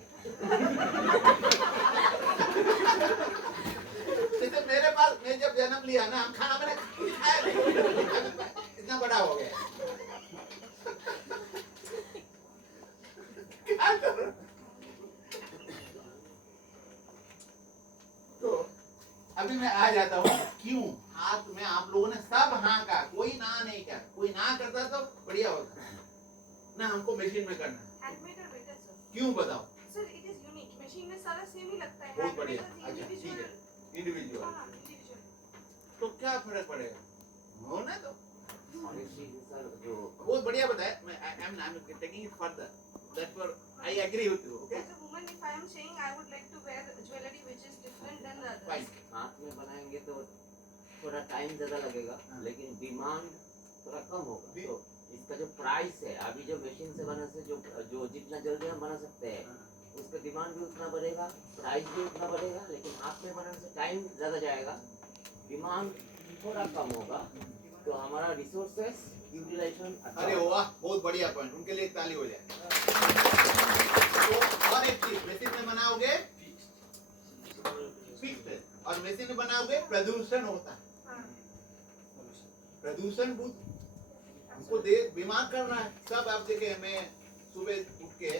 जैसे मेरे पास, मैं जब जन्म लिया ना, हम खाना मैंने खाया नहीं, इतना बड़ा हो गया। क्या करूं? तो अभी मैं आ जाता हूँ क्यों हाथ में आप लोगों ने सब हाँ का, कोई ना नहीं किया। कोई ना करता तो बढ़िया होता ना, हमको मशीन में करना। हैंडमेड और बेटर सर। क्यों बताओ? Sir it is unique, machine में सारा सेम ही लगता है। बहुत बढ़िया। Handmade is अच्छा ठीक है, individual। इंडिविजुअल। हाँ, individual। तो क्या फर्क पड़ेगा? होना तो और एक चीज सर जो बहुत बढ़िया बताया। मैं I am taking it further, that for I agree with you. Okay As a woman, if I am saying I would like to wear jewelry which is different than the others. Fine. हाथ में बनाएंगे तो थोड़ा time ज्यादा लगेगा, लेकिन demand थोड़ा कम होगा। तो इसका जो प्राइस है, अभी जो मशीन से बनाने से जो जितना जल्दी हम बना सकते हैं, उसका डिमांड भी उतना बढ़ेगा, प्राइस भी उतना बढ़ेगा। लेकिन हाथ में बनाने से टाइम ज़्यादा जाएगा, डिमांड थोड़ा कम होगा, तो हमारा रिसोर्सेस यूटिलाइजेशन अच्छा अरे होगा। वाह, बहुत बढ़िया पॉइंट। उनके लिए एक ताली हो जाए। तो और एक चीज, मशीन में बनाओगे फिक्स्ड है, और मशीन में बनाओगे प्रदूषण होता है। हाँ। प्रदूषण बहुत हमको बीमार कर रहा है सब। आप देखे, मैं सुबह उठ के,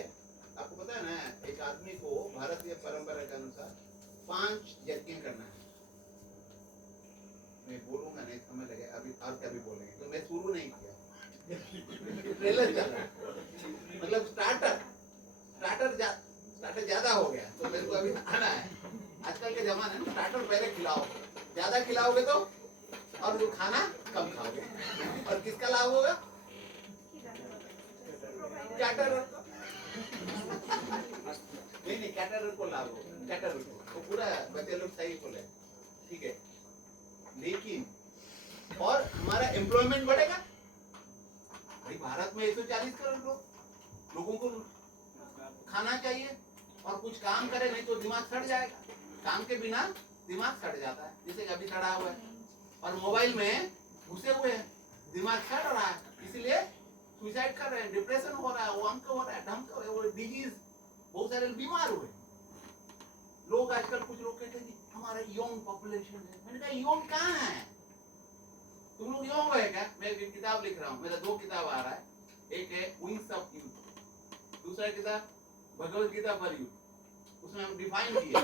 आपको पता है ना, एक आदमी को भारतीय परंपरा के अनुसार 5 यज्ञ करना है। मैं बोलूंगा नहीं, समय लगे अभी, और क्या भी बोलेंगे, तो मैं शुरू नहीं किया। ट्रेलर चल रहा है, मतलब स्टार्टर ज्यादा हो गया, तो मेरे को अभी आना है। आजकल के जमाने में स्टार्टर पहले खिलाओ, ज्यादा खिलाओगे तो, और जो खाना कम खाओगे, और किसका लाभ होगा? कैटरर को। नहीं, कैटरर को लाभ होगा, कैटरर को। तो पूरा बच्चे लोग सही बोले, ठीक है। लेकिन और हमारा एम्प्लॉयमेंट बढ़ेगा। भाई भारत में 140 करोड़ लोगों को खाना चाहिए, और कुछ काम करे, नहीं तो दिमाग सड़ जाएगा। काम के बिना दिमाग सड़ जाता है, जैसे अभी सड़ा हुआ है, और मोबाइल में घुसे हुए हैं, दिमाग सड़ रहा है, इसलिए सुसाइड कर रहे हैं, डिप्रेशन हो रहा है, वो अमक हो रहा है, ढमक हो रहा है, वो डिजीज, बहुत सारे बीमार हुए लोग। आजकल कुछ लोग कहते हैं हमारा यंग पॉपुलेशन है। मैंने कहा यंग कहाँ है? तुम लोग यंग है क्या? मैं एक किताब लिख रहा हूँ, मेरा 2 किताब आ रहा है। एक है विंग्स ऑफ यूथ, दूसरा किताब भगवद गीता फॉर यूथ। उसमें हम डिफाइन किया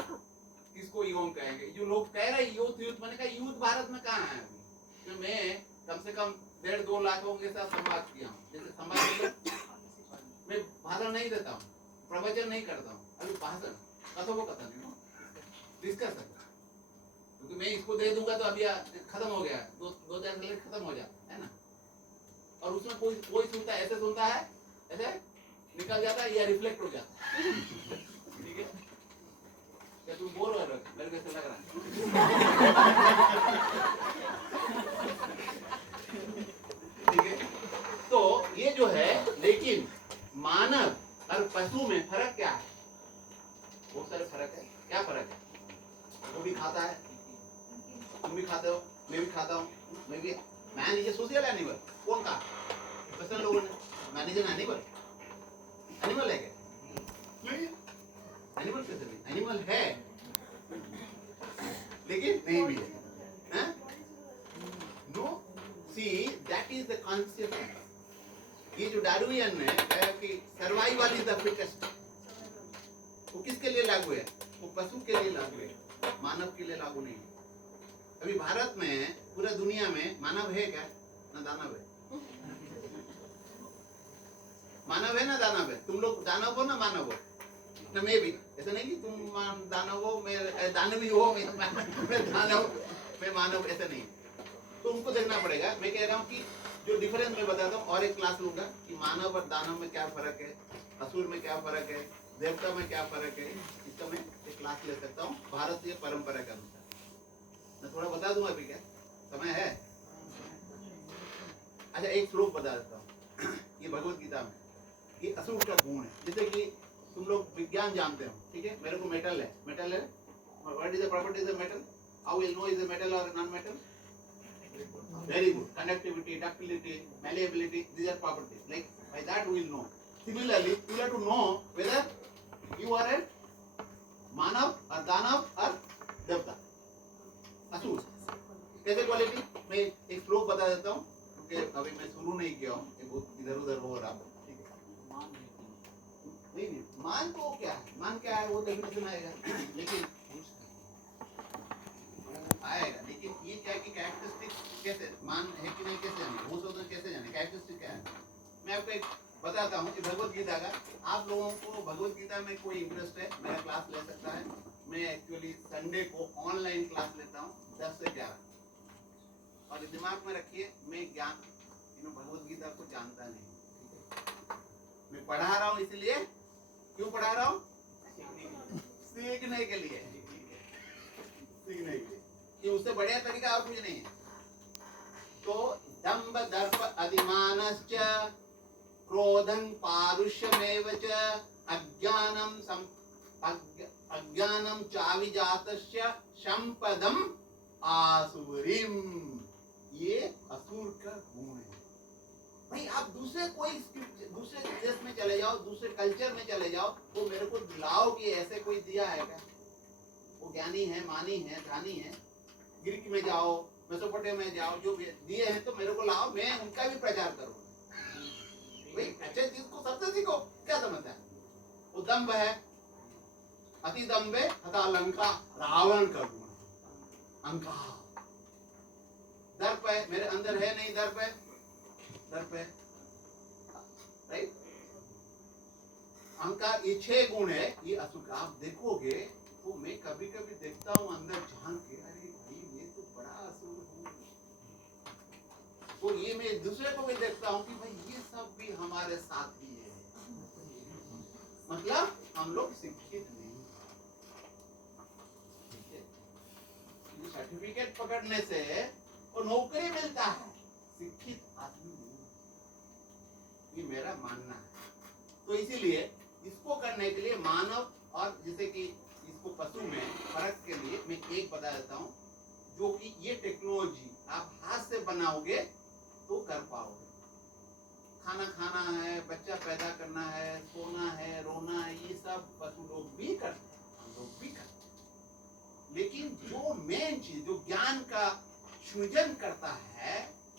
किसको यंग कहेंगे। जो लोग कह रहे हैं यूथ, मैंने कहा यूथ भारत में कहाँ है अभी? तो मैं कम से कम 1.5-2 लाख लोगों के साथ संवाद किया हूँ। जैसे संवाद मैं भाषण नहीं देता हूँ, प्रवचन नहीं करता हूँ, अभी भाषण कथोपकथन डिस्कशन, क्योंकि मैं इसको दे दूंगा तो अभी खत्म हो गया, 2-4 मिनट खत्म हो जाता है ना। और उसमें कोई सुनता है, ऐसे सुनता है, ऐसे निकल जाता है, या रिफ्लेक्ट हो जाता है। ठीक है, क्या तुम बोल रहे हो? मेरे को ऐसा लग रहा है। ठीक है, तो ये जो है, लेकिन मानव और पशु में फर्क क्या है? बहुत सारे फर्क है। क्या फर्क है? वो भी खाता है, तुम भी खाते हो, मैं भी खाता हूँ, मैं भी। Man is A social animal. कौन कहा? पर्सनल लोगों ने man is an animal. Animal है क्या? एनिमल कैसे नहीं? एनिमल है, लेकिन नहीं भी है। No, see that is the consciousness. ये जो डार्विन ने कहा कि सर्वाइवल इज द फिटेस्ट, वो किसके लिए लागू है? वो पशु के लिए लागू है, मानव के लिए लागू नहीं है। अभी भारत में, पूरा दुनिया में मानव है क्या? ना दानव है। मानव है ना दानव है? तुम लोग दानव हो ना मानव हो ना? मैं भी ऐसा नहीं कि तुम दानव हो, मैं दानवी हो, मैं दानव, मैं मानव, ऐसा नहीं। तो उनको देखना पड़ेगा। मैं कह रहा हूँ कि जो डिफरेंस मैं बताता हूँ, और एक क्लास लूंगा कि मानव और दानव में क्या फर्क है, असुर में क्या फर्क है, देवता में क्या फर्क है, इसका मैं एक क्लास ले सकता हूँ भारतीय परंपरा के अनुसार। मैं थोड़ा बता दूंगा अभी, क्या समय है? अच्छा, एक श्लोक बता देता हूँ ये भगवत गीता में, ये असुर का गुण है। जैसे कि तुम लोग विज्ञान जानते हो, ठीक है, मेरे को मेटल है, what is the properties of metal? How will know is a metal और non metal? Very good. Conductivity, ductility, malleability, these are properties. Like by that we will know. Similarly, you have to know whether you are a Manav or Danav or Devta. असुर कैसे quality? मैं एक श्लोक बता देता हूँ क्योंकि अभी मैं शुरू नहीं किया हूँ, ये बहुत इधर उधर हो रहा है, ठीक है? नहीं, मान तो क्या है, मान क्या है वो डेफिनेशन आएगा, लेकिन आएगा, लेकिन ये क्या है कि कैरेक्टरिस्टिक कैसे मान है कि नहीं, कैसे जाने, वो तो कैसे जाने, कैरेक्टरिस्टिक क्या है? मैं आपको एक बताता हूँ कि भगवत गीता का, आप लोगों को भगवत गीता में कोई इंटरेस्ट है, मेरा क्लास ले सकता है। मैं एक्चुअली संडे को ऑनलाइन क्लास लेता हूँ 10 से 11, और दिमाग में रखिए मैं ज्ञान भगवत गीता को जानता नहीं, ठीक है? मैं पढ़ा रहा हूँ, इसलिए क्यों पढ़ा रहा हूँ? सीखने के लिए, सीखने के लिए, कि उससे बढ़िया तरीका और कुछ नहीं है। तो दंभ दर्प अधिमानश्च क्रोधं पारुष्यमेव च अज्ञानम चाविजातस्य संपदम आसुरीम, ये असुर का गुण है। भाई आप दूसरे देश में चले जाओ, दूसरे कल्चर में चले जाओ, वो मेरे को दिलाओ कि ऐसे कोई दिया है क्या? वो ज्ञानी है, मानी है, ध्यानी है। ग्रीक में जाओ, मेसोपोटामिया में जाओ, जो दिए हैं तो मेरे को लाओ, मैं उनका भी प्रचार करूंगा। भाई अच्छे चीज को सबसे सीखो, क्या समझता है? वो दंभ है, अति दंभे तथा लंका, रावण का गुण, अहंकार। दर्प है, मेरे अंदर है नहीं, दर्प है, दर्प है, राइट? अहंकार, ये 6 गुण है, ये असुर का। आप देखोगे तो मैं कभी कभी देखता हूँ अंदर झांक के, अरे भाई ये तो बड़ा असुर हूँ। तो ये मैं दूसरे को भी देखता हूँ कि भाई ये सब भी हमारे साथ ही है, मतलब हम लोग शिक्षित नहीं। सर्टिफिकेट पकड़ने से वो नौकरी मिलता है, शिक्षित आदमी नहीं, ये मेरा मानना है। तो इसीलिए इसको करने के लिए मानव और जैसे कि इसको पशु में फर्क के लिए मैं एक बता देता हूँ, जो कि ये टेक्नोलॉजी आप हाथ से बनाओगे तो कर पाओगे। खाना खाना है, बच्चा पैदा करना है, सोना है, रोना है, ये सब पशु लोग भी करते हैं, हम लोग भी करते हैं। लेकिन जो मेन चीज, जो ज्ञान का सृजन करता है,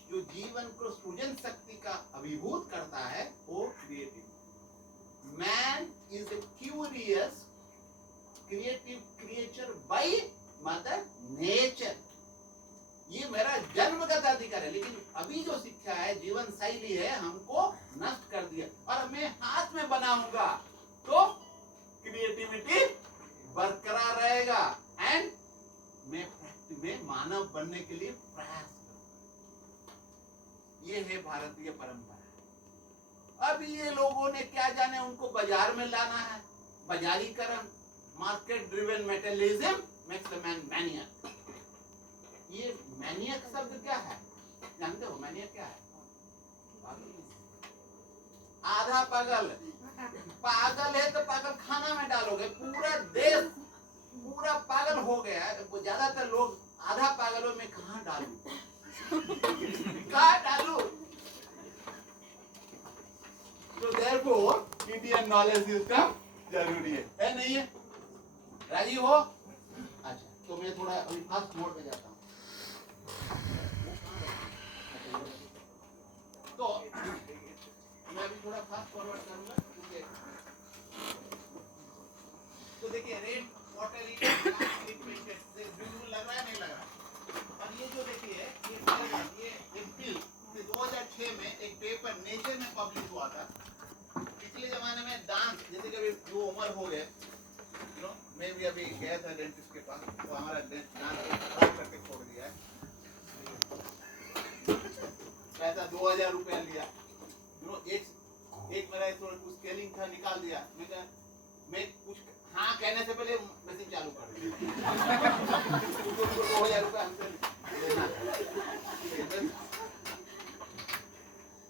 जो जीवन को सृजन शक्ति का अभिभूत करता है, वो creativity. Man is a curious creative creature by mother nature. ये मेरा जन्मगत अधिकार है, लेकिन अभी जो शिक्षा है, जीवन शैली है, हमको नष्ट कर दिया। और मैं हाथ में बनाऊंगा तो क्रिएटिविटी बरकरार रहेगा एंड मैं मानव बनने के लिए प्रयास करूंगा। ये है भारतीय परंपरा। अब ये लोगों ने क्या जाने, उनको बाजार में लाना है, बाजारीकरण, market driven materialism makes a man maniac. ये मैनियक शब्द क्या है जानते हो? मैनियक क्या है? आधा पागल। पागल है तो पागल खाना में डालोगे, पूरा देश पूरा पागल हो गया है। ज्यादातर लोग आधा पागलों में कहाँ डालूं, कहाँ डालूं? तो therefore इंडियन नॉलेज सिस्टम जरूरी है नहीं है? राजी हो? अच्छा, तो मैं थोड़ा अभी फास्ट मोड पे जाता हूँ। तो मैं अभी थोड़ा फास्ट फॉरवर्ड करूंगा, क्योंकि तो देखिए रेड वाटर बिल्कुल लग रहा है, नहीं लग रहा? और ये जो देखिए ये एक बिल 2006 में एक पेपर नेचर में पब्लिश हुआ था। पिछले जमाने में डांस, जैसे कि अभी जो उम्र हो गए, मैं भी अभी गया था डेंटिस्ट के पास, तो हमारा डांस खराब करके छोड़ दिया है। पैसा 2000 रुपया लिया, एक मेरा स्केलिंग था, निकाल दिया। मैं हाँ कहने से पहले मशीन चालू कर दी। उसको 2000 रुपये हमसे लेना है।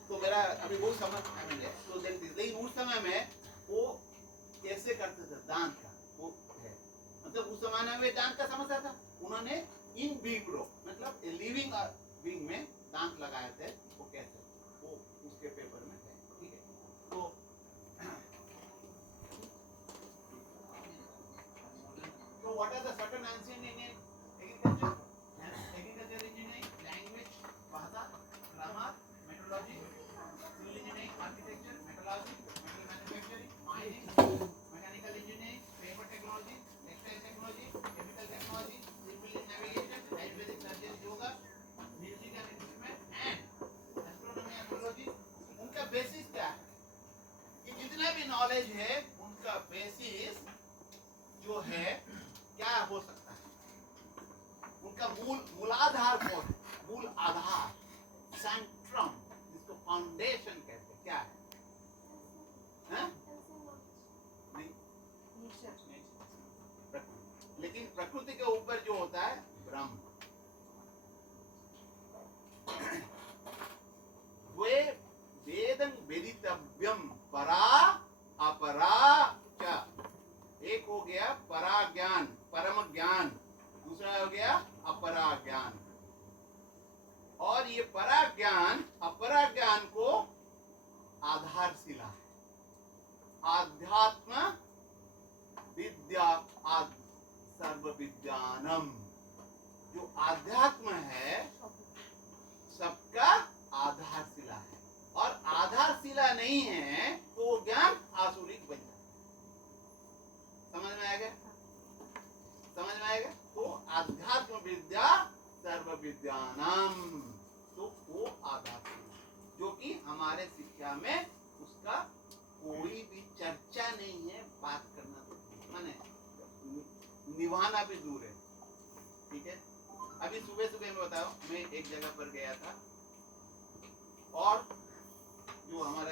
तो मेरा अभी वो समझ तो देखते उस समय में वो कैसे करते थे दांत का वो है, मतलब उस जमाने में दांत का समस्या था, उन्होंने इन विट्रो मतलब लिविंग बीइंग में दांत लगाए थे। वो कैसे वो उसके पेपर में है, ठीक है। तो what are the certain ancient Indian agriculture engineering, language भाषा, grammar, metrology, civil engineering, architecture, metallurgy, metal manufacturing, mining, mechanical engineering, paper technology, textile technology, chemical technology, civil navigation, Ayurvedic surgery, yoga, music and instrument and astronomy astrology. उनका basis क्या है? ये जितना भी knowledge है उनका basis जो है क्या हो सकता है? उनका मूलाधार कौन है? मूल आधार, सेंट्रम, जिसको फाउंडेशन कहते हैं, क्या है? हैं? नहीं, लेकिन प्रकृति के ऊपर जो होता है ब्रह्म। वे वेदं वेदितव्यम परा अपरा च। एक हो गया परा ज्ञान, परम ज्ञान, दूसरा हो गया अपरा ज्ञान। और ये परा ज्ञान अपरा ज्ञान को आधारशिला है। आध्यात्म विद्या सर्व विद्यानम, जो आध्यात्म है सबका आधारशिला है, और आधारशिला नहीं है तो वो ज्ञान आसुरिक बन जाता है। समझ में आएगा? समझ में आएगा? तो आध्यात्म विद्या सर्व विद्यानाम, तो वो आधारशिला जो कि हमारे शिक्षा में उसका कोई भी चर्चा नहीं है, बात करना तो माने निभाना भी दूर है, ठीक है। अभी सुबह सुबह मैं बताओ, मैं एक जगह पर गया था और जो हमारा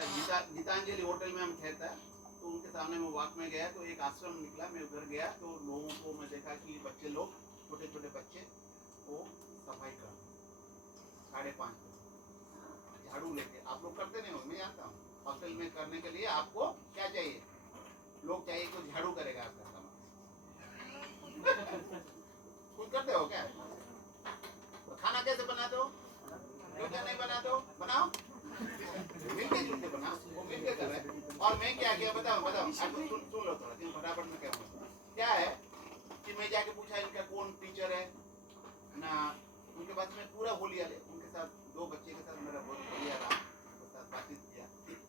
गीतांजलि होटल में हम ठहरता है, तो उनके सामने मैं वॉक में गया तो एक आश्रम निकला। मैं उधर गया तो लोगों को मैं देखा कि बच्चे लोग, छोटे छोटे बच्चे वो सफाई कर 5:30 बजे झाड़ू लेके। आप लोग करते नहीं हो, मैं जानता हूँ। हॉस्टल में करने के लिए आपको क्या चाहिए? लोग चाहिए, कोई झाड़ू करेगा आपका सामान। खुद करते हो क्या? तो खाना कैसे बनाते हो? क्यों क्या नहीं बनाते हो? बनाओ, मिलके जुलके बनाओ, वो मिलके कर रहे हैं। और मैं क्या किया बताओ बताओ, सुन लो थोड़ा, फटाफट में क्या है कि मैं जाके पूछा इनका कौन टीचर है ना। उनके बाद में पूरा होलिया ले उनके साथ, 2 बच्चे के साथ मेरा बहुत बढ़िया रहा, उनके साथ बातचीत किया।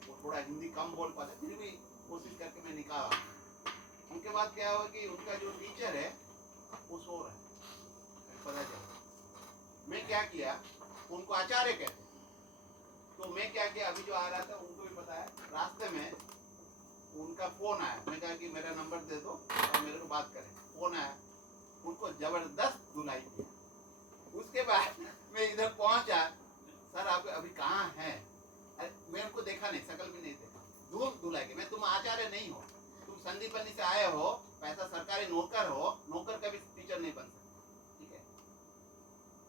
वो थोड़ा हिंदी कम बोल पाते, फिर भी कोशिश करके मैं निकाला। उनके बाद क्या हुआ कि उनका जो टीचर है वो सो रहा है, पता चला। मैं क्या किया, उनको आचार्य कहते, तो मैं क्या किया, अभी जो आ रहा था उनको भी पता है, रास्ते में उनका फोन आया। मैं कहा कि मेरा नंबर दे दो और मेरे को बात करें। फोन आया, उनको जबरदस्त धुलाई किया। उसके बाद मैं इधर पहुंचा, सर आप अभी कहाँ हैं? अरे मैं उनको देखा नहीं, शकल भी नहीं देखा, धुलाई की। मैं तुम आचार्य नहीं हो, तुम संदीपनी से आए हो, पैसा सरकारी नौकर हो, नौकर का भी टीचर नहीं बन सकता, ठीक है।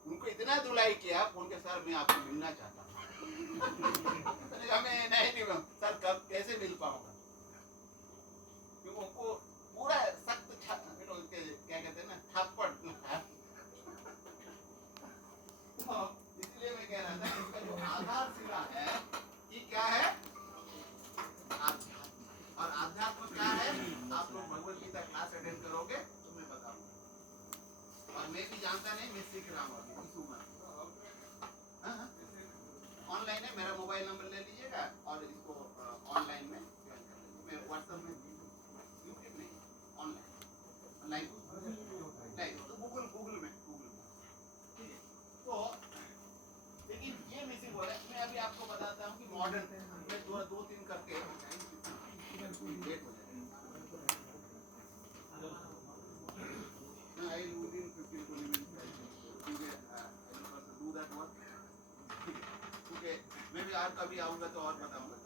उनको इतना धुलाई किया फोन के, सर मैं आपको मिलना चाहता हूँ। मैं नहीं सर, कब कैसे मिल पाऊंगा? क्योंकि उनको पूरा सख्त क्या कहते हैं ना, थप्पड़। इसलिए मैं कह रहा था इसका जो आधारशिला है ये क्या है? आध्यात्म। और आध्यात्म क्या है? आप लोग भगवत गीता क्लास अटेंड करोगे तो मैं बताऊंगा। और मैं भी जानता नहीं, मैं सीख रहा हूँ अभी इस उम्र। ऑनलाइन है, मेरा मोबाइल नंबर ले लीजिएगा और इसको ऑनलाइन में ज्वाइन कर लीजिए। मैं व्हाट्सएप में, यूट्यूब नहीं, ऑनलाइन नहीं, तो गूगल में, ठीक है। तो लेकिन ये मिसिंग हो रहा है। मैं अभी आपको बताता हूँ कि मॉडर्न में 2-3 करके लेट हो जाएगा। I will within 15-20 minutes do that work. Okay, मैं भी और कभी आऊँगा तो और बताऊँगा।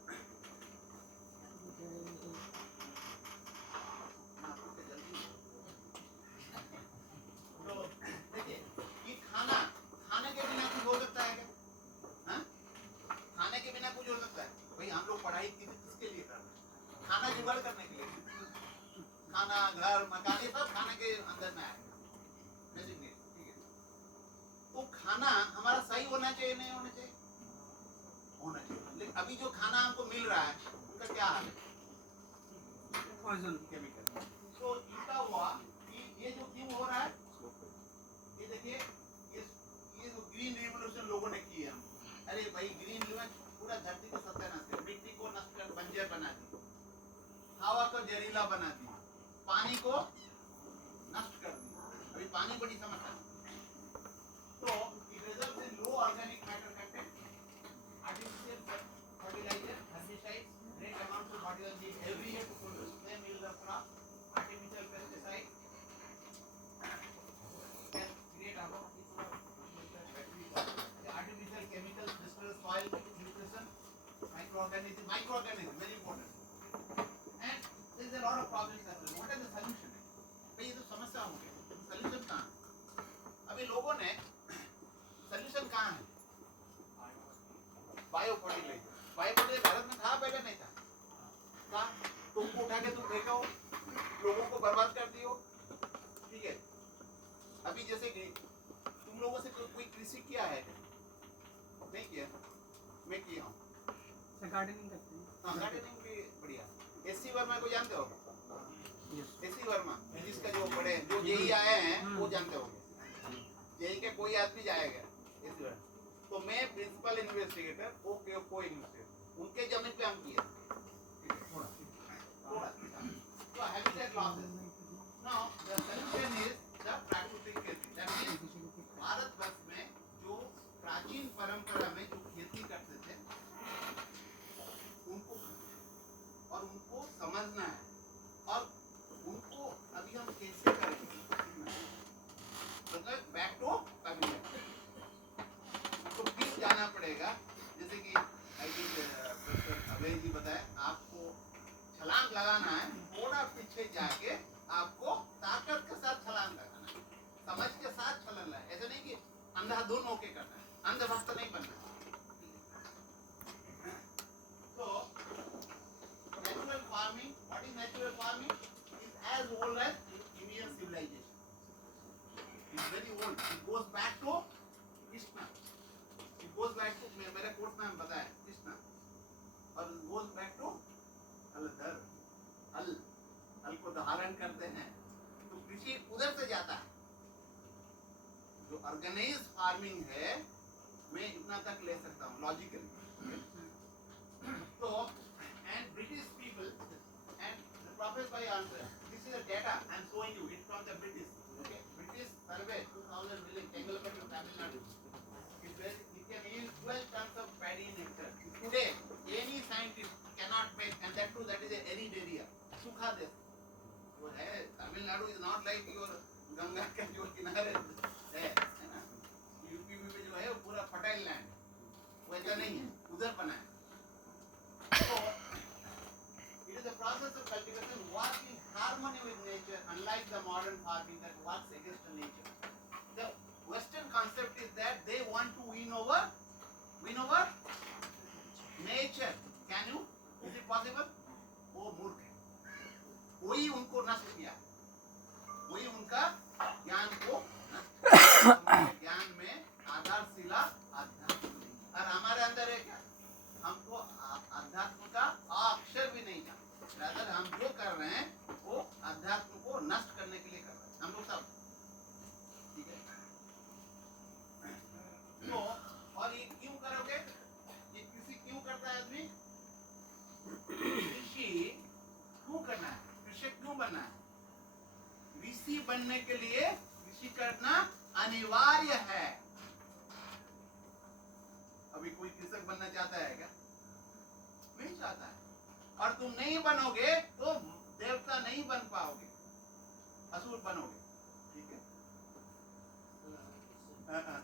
डिलीवर करने के लिए खाना, घर, मकान, ये सब खाने के अंदर में आएगा, बेसिक नीड, ठीक है। तो खाना हमारा सही होना चाहिए, नहीं होना चाहिए? होना चाहिए। लेकिन अभी जो खाना हमको मिल रहा है उनका क्या हाल है? Poison chemical. तो इतना हुआ कि ये जो क्यों हो रहा है, ये देखिए, ये जो ग्रीन रिवोल्यूशन लोगों ने की है, अरे भाई ग्रीन रिवोल्यूशन पूरा धरती को सत्यानाश कर, मिट्टी को नष्ट कर, बंजर बना दी, हवा को जहरीला बना दी, पानी को नष्ट कर दिया। अभी पानी बड़ी समस्या है। तो it results in low organic matter content, artificial fertilizer, herbicides, great amounts of fertilizer every year to produce same yield of crop, artificial pesticides can create artificial chemicals, destroy soil nutrition, microorganisms very important, and there is a lot of problems as well. What is the solution? भाई ये तो समस्या हो गई, solution कहाँ है? अभी लोगों ने सॉल्यूशन कहाँ है? Bio fertiliser. Bio fertiliser Bharat में था पहले, नहीं था? तुमको उठा के तुम फेंको, लोगों को बर्बाद कर दियो, ठीक है। अभी जैसे कि तुम लोगों से कोई कृषि किया है? नहीं किया? मैं किया हूँ। गार्डनिंग करते हैं। हाँ, गार्डनिंग भी बढ़िया। एससी वर्मा को जानते हो? एससी वर्मा जिसका जो बड़े जो जेई आए हैं वो जानते होंगे। जेई के कोई आदमी जाएगा एससी वर्मा। तो मैं प्रिंसिपल इन्वेस्टिगेटर, वो को इन्वेस्टिगेटर, उनके जमीन पे हम किए थोड़ा। तो habitat losses. Now the solution is the प्राकृतिक खेती। दैट मींस भारतवर्ष में जो प्राचीन परंपरा में जो खेती करते थे उनको और उनको समझना है, और उनको अभी हम कैसे करेंगे, मतलब बैक टू फैमिली तो फिर जाना पड़ेगा। जैसे कि आई थिंक प्रोफेसर अभय जी बताए, आपको छलांग लगाना है, थोड़ा पीछे जाके आपको ताकत के साथ छलांग लगाना है, समझ के साथ छलांग है। ऐसा नहीं कि अंधाधुन होके करना है, अंधभक्त नहीं बनना है। तो natural farming, what is natural farming? Is as old as Indian civilization. It's very old. It goes back to Krishna. It goes back to मेरे कोर्स में हम बताया कृष्णा, और it goes back to हलधर, हल को धारण करते हैं, तो कृषि उधर से जाता है। जो ऑर्गेनाइज फार्मिंग है मैं इतना तक ले सकता हूँ लॉजिकली। तो and British people and the Professor by answer. This is the data I am showing you. It's from the British. Okay, British survey 2000 million Tengalpattu, Tamil Nadu. It can yield 12 tons of paddy in hectare. Today, any scientist cannot make, and that too that is a arid area. सूखा देश. वो है Tamil Nadu is not like your Ganga का जो किनारे है ना? UP में जो है वो पूरा फर्टाइल लैंड, वैसा नहीं है, उधर बना है। So, it is a process of cultivation work in harmony with nature, unlike the modern farming that works against the nature. The Western concept is that they want to win over nature. Can you? Is it possible? वो मूर्ख है, वही उनको नष्ट किया, वही उनका ज्ञान को ज्ञान में आधारशिला अध्यात्म, और हमारे अंदर है क्या? हमको अध्यात्म का अक्षर भी नहीं था। रादर हम जो कर रहे हैं वो अध्यात्म को नष्ट करने के लिए कर रहे हैं हम लोग सब, ठीक है। तो और ये क्यों करोगे? ये कृषि क्यों करता है आदमी? कृषि क्यों करना है? कृषक क्यों बनना है? ऋषि बनने के लिए कृषि करना अनिवार्य है। अभी कोई कृषक बनना चाहता है क्या? नहीं चाहता है। और तुम नहीं बनोगे तो देवता नहीं बन पाओगे, असुर बनोगे, ठीक है। हाँ,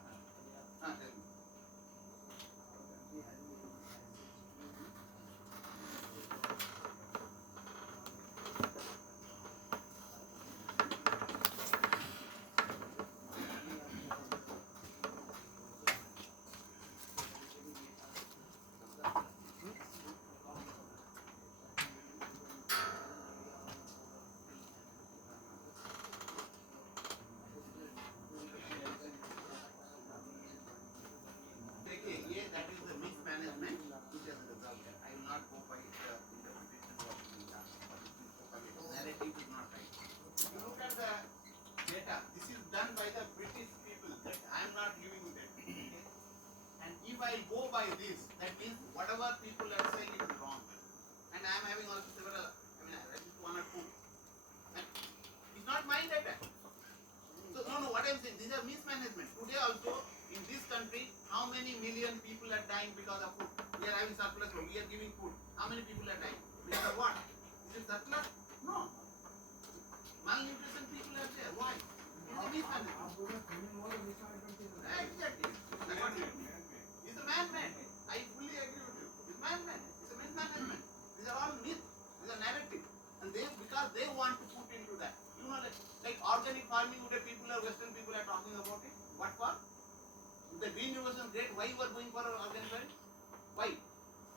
today also in this country, how many million people are dying because of food? We are having surplus food. We are giving food. How many people are dying? Because of what? Is it surplus? No. Malnutrition people are there. Why? It's a mismanagement. Exactly. It's a man-made. I fully agree with you. It's man-made. It's a mismanagement. These are all myths. These are narratives. And they, because they want to put into that. You know, like organic farming, today people are, Western people are talking about it. What for? The Green Revolution great. Why you are going for organic farming? Why?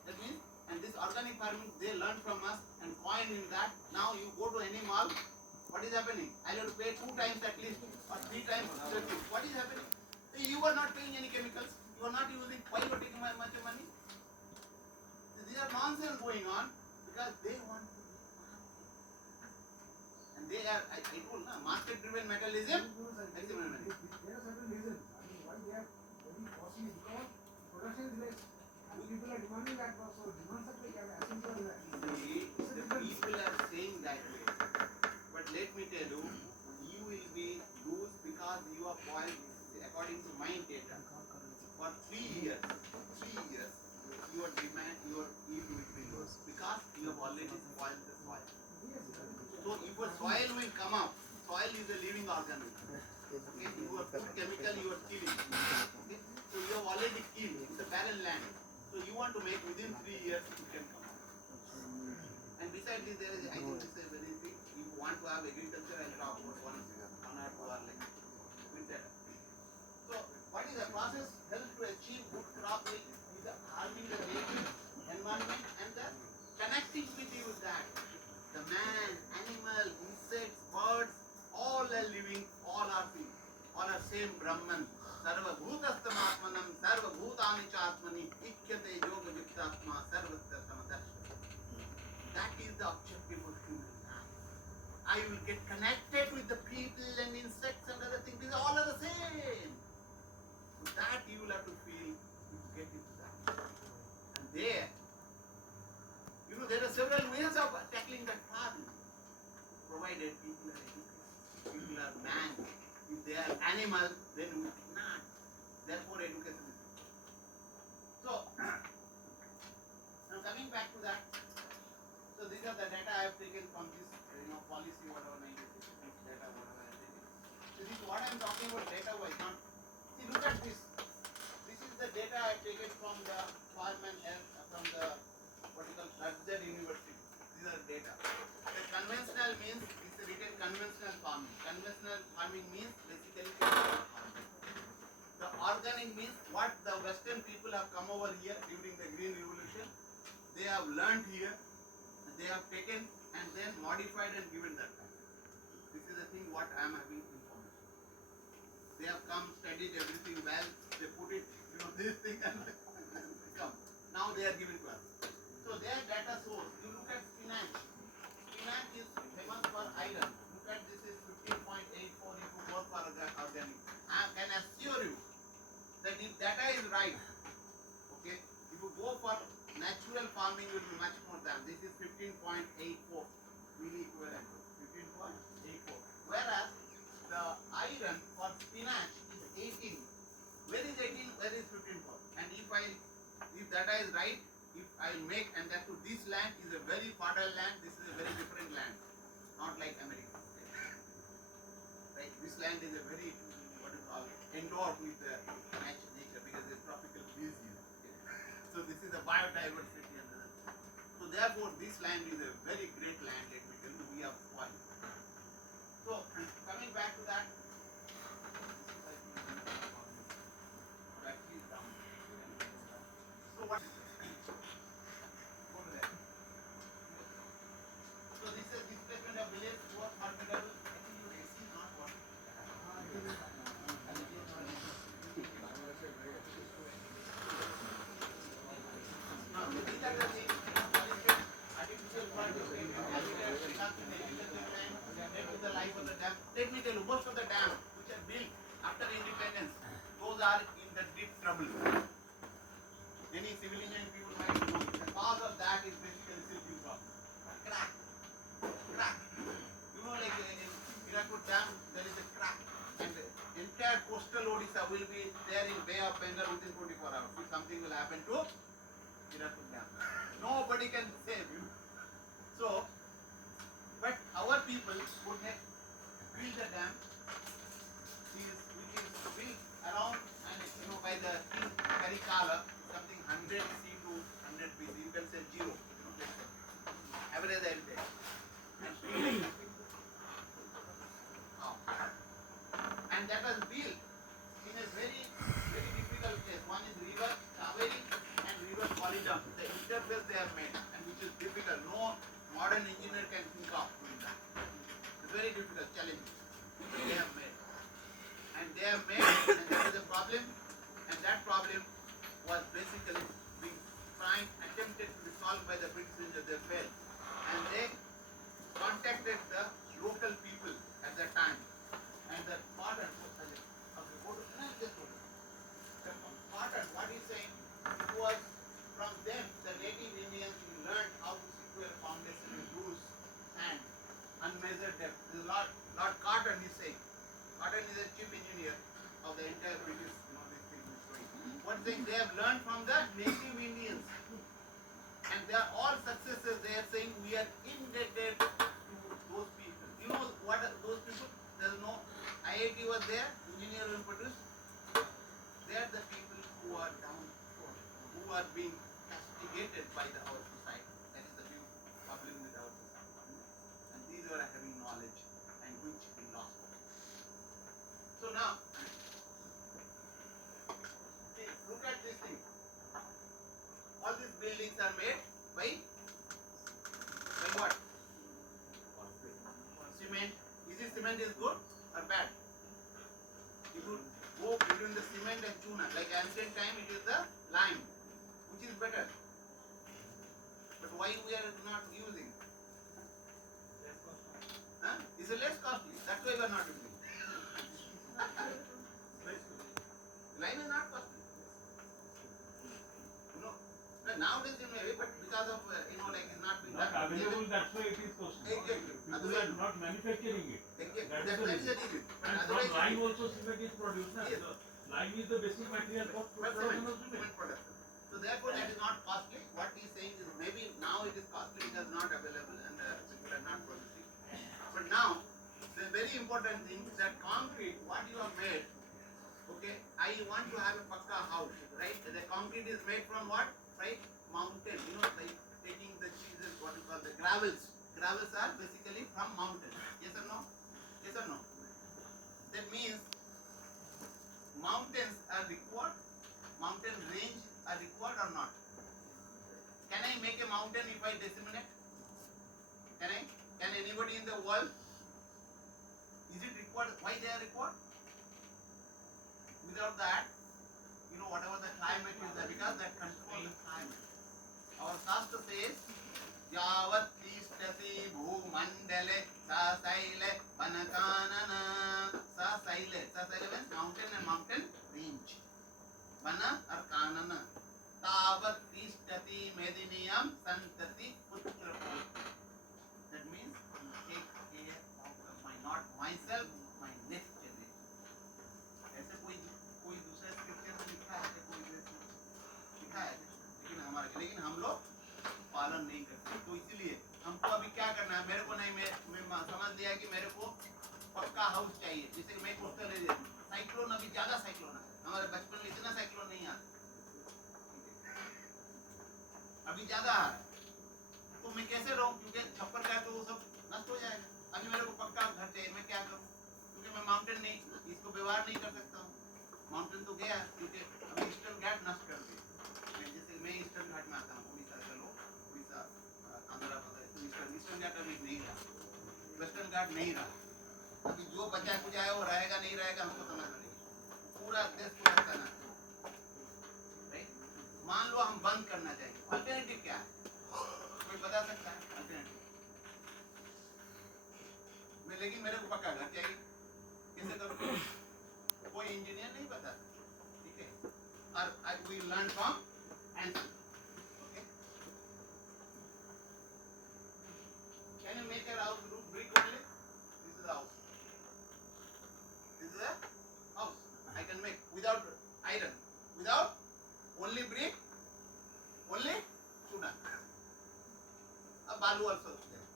That means, and this organic farming, they learn from us and coin in that. Now you go to any mall, what is happening? I have to pay 2 times at least or 3 times. What is happening? You are not paying any chemicals. You are not using. Why you are taking much money? These are nonsense going on because they want to be market. And they are. I told na, market-driven materialism. There are certain reasons. I mean, why they are very costly because production is less and people are demanding that so demand supply can be essential that. See, the people are saying that way. But let me tell you, you will be lose because you are spoiled. According to my data, for 3 years, your demand, your yield will be low because you have already spoiled the soil. So if a soil will come up, soil is a living organism. Okay, you are put chemical, you are killing. Okay, so you have already killed. It's a barren land. So you want to make within 3 years you can come up. And besides this, there is, I think this is a very big. If you want to have agriculture, I'll talk about one or two hours like with that. So, what is the process helps to achieve good crop yield is harming the nature, environment, and the connectivity with that. The man, animal, insects, birds, all are living, all are things, all are same Brahman. Sarva bhutastamatmanam, sarva bhutani chatmani, ikyate yoga viktatma, sarvatra samadarshana. That is the objective of human life. I will get connected with the people and insects and other things. These all are the same. So that you will have to feel to get into that. And there, you know, there are several ways of tackling that problem. Provided people are educated, people are man. If they are animal, then we cannot. Therefore, education is important. So, now coming back to that. So these are the data I have taken from this, policy, whatever 96, this data, whatever I have taken. So this is what I am talking about data-wise. Not see, look at this. This is the data I have taken from the farming from the what you call Rajat University. These are data. The conventional means it's written conventional farming. Conventional farming means basically farming. The organic means what the Western people have come over here during the Green Revolution. They have learned here. They have taken and then modified and given that back. This is the thing what I am having information. They have come, studied everything well, they put it, this thing and they come. Now they are giving to us. So their data source, you look at spinach. Spinach is famous for iron. Look at this is 15.84 if you go for organic. I can assure you that if data is right, okay, if you go for natural farming will be much more than this is 15.84 really equivalent 15.84, whereas the iron for spinach is 18. Where is 18? Where is 15.4? And if data is right, if I make, and that to this land is a very fertile land, this is a very different land, not like America. Right? This land is a very what you call endowed with the nature because it's tropical breeze here. So this is a biodiversity and other things. So therefore this land is a very great land, let me tell you, we have spoiled. So coming back to that, so what? Go to that. So this is displacement of village towards formidable. I think your AC is not working. Now, these are the things, artificial participation, habitat, reduction, agriculture land, led to the life of the dam. Let me tell you, most of the dams which are built after independence, those are in the deep trouble. Any civil engineering people might know it. The cause of that is basically silting problem. Crack. You know, like in Hirakud Dam, there is a crack. And the entire coastal Odisha will be within 24 hours. If something will happen to Hirakud Dam, nobody can save you. So, but our people would have built the dam, which is built around and by the King Karikala, something 100 C to 100 BC. You can say 0. Let's say average heritage. And that was built in a very difficult place. One is river Kaveri and river Kolidam. The interface they have made, and which is difficult. No modern engineer can think of doing that. It's very difficult, challenging. But they have made. And they have made, and there is a problem, and that problem was basically being attempted to be solved by the British Indians. They failed. And they contacted the local people at that time. And the pattern, what he's saying, it was from them, the native Indians, learned how to secure a foundation in loose sand, unmeasured depth. This is Lord Cotton is saying. Cotton is a chief engineer of the entire British, this thing is going. One thing they have learned from the native Indians. And they are all successes. They are saying we are indebted to those people. You know what are those people? There is no IIT was there, engineer will produce. They are the people who are down, who are being castigated by our society. That is the big problem with our society. And these are having knowledge and which we lost. So now, see, look at this thing. All these buildings are made by what? Cement. Is this cement is good or bad? If you go between the cement and chuna, like ancient time it is the lime. Which is better? But why we are not using? Huh? It's a less costly. That's why we are not using. Lime is not costly. Nowadays it may be, but because of like it's not being not done. available, that's why it is costly. Exactly. People are not manufacturing it. Exactly. That That is is the the reason. reason. But And from otherwise, lime also cement is produced. Na? Yes. So, lime is the basic material for production of cement. cement production. So therefore, that is not costly. What he is saying is maybe now it is costly because not available and people are not producing. But now, the very important thing that concrete, what you have made, okay, I want to have a pakka house, right? The concrete is made from what? Right? Mountain, like taking the cheeses, what you call the gravels. Gravels are basically from mountain. Yes or no? Yes or no? That means mountains are required, mountain range are required or not? Can I make a mountain if I disseminate? Can I? Can anybody in the world? Is it required? Why they are required? Without that, whatever the climate is there, because that controls the climate. Our Shastra says, Yavat Tishtati Bhumandale Sasaile Vanakanana. Sasaile means mountain and mountain range. Vana or Kanana. Tavat Tishtati Mediniyam Santati Putra. That means take care of not myself, my next generation. ऐसे कोई दूसरा scripture में लिखा है कोई लिखा है लेकिन हम लोग पालन नहीं करते तो इसीलिए हमको अभी क्या करना है मेरे को नहीं मैं समझ लिया कि मेरे को पक्का हाउस चाहिए जैसे कि मैं कोस्टल एरिया साइक्लोन अभी ज्यादा साइक्लोन है हमारे बचपन में इतना साइक्लोन नहीं आता अभी ज्यादा आ रहा है तो मैं कैसे रहूं क्योंकि छप्पर का तो वो सब नष्ट हो जाएगा अभी मेरे को पक्का घर चाहिए मैं क्या करूं क्योंकि मैं माउंटेन नहीं इसको व्यवहार नहीं कर सकता हूँ माउंटेन तो गया क्योंकि अभी ईस्टर्न घाट नष्ट कर दिए जैसे मैं ईस्टर्न घाट में आता हूँ उड़ीसा चलो उड़ीसा आंध्र प्रदेश ईस्टर्न घाट अभी नहीं रहा वेस्टर्न घाट नहीं रहा अभी जो बचा कुछ आया वो रहेगा नहीं रहेगा हमको समझ में नहीं पूरा देश को बचाना राइट मान लो हम बंद करना चाहिए अल्टरनेटिव क्या है कोई बता सकता है अल्टरनेटिव मैं लेकिन मेरे को पक्का घर चाहिए कैसे करूँ कोई इंजीनियर नहीं बता ठीक है और I we learn from answer okay can you make a house roof brick only this is house this is a house I can make without iron without aloo also there.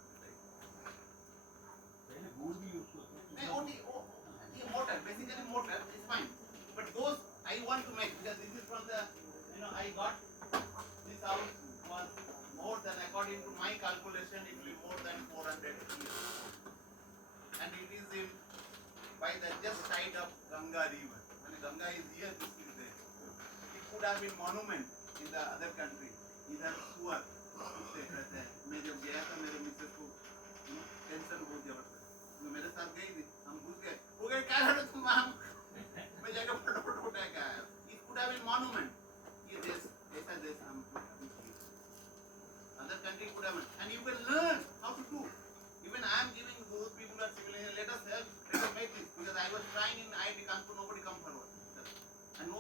पहले गुड़ भी यूज करते थे। नहीं, only motor, basically motor is fine. But those I want to make because this is from the, I got this house was more than, according to my calculation, it will be more than 400 years. And it is in by the just side of Ganga river. When Ganga is here, this is there. It could have been monument in the other country. इधर सुअर उससे कहते हैं. मैं जब गया था मेरे मिसेस को टेंशन बहुत जबरदस्त. वो मेरे साथ गई थी. हम घुस गए. वो गए क्या रहे तुम वहाँ? मैं जगह फटाफट उठा के आया. It could have been monument. ये देश ऐसा देश हम other country could have been. And you can learn how to do. Even I am giving those people who are civil engineers, let us help, let us make this. Because I was trying in IIT Kanpur, nobody come forward. And no,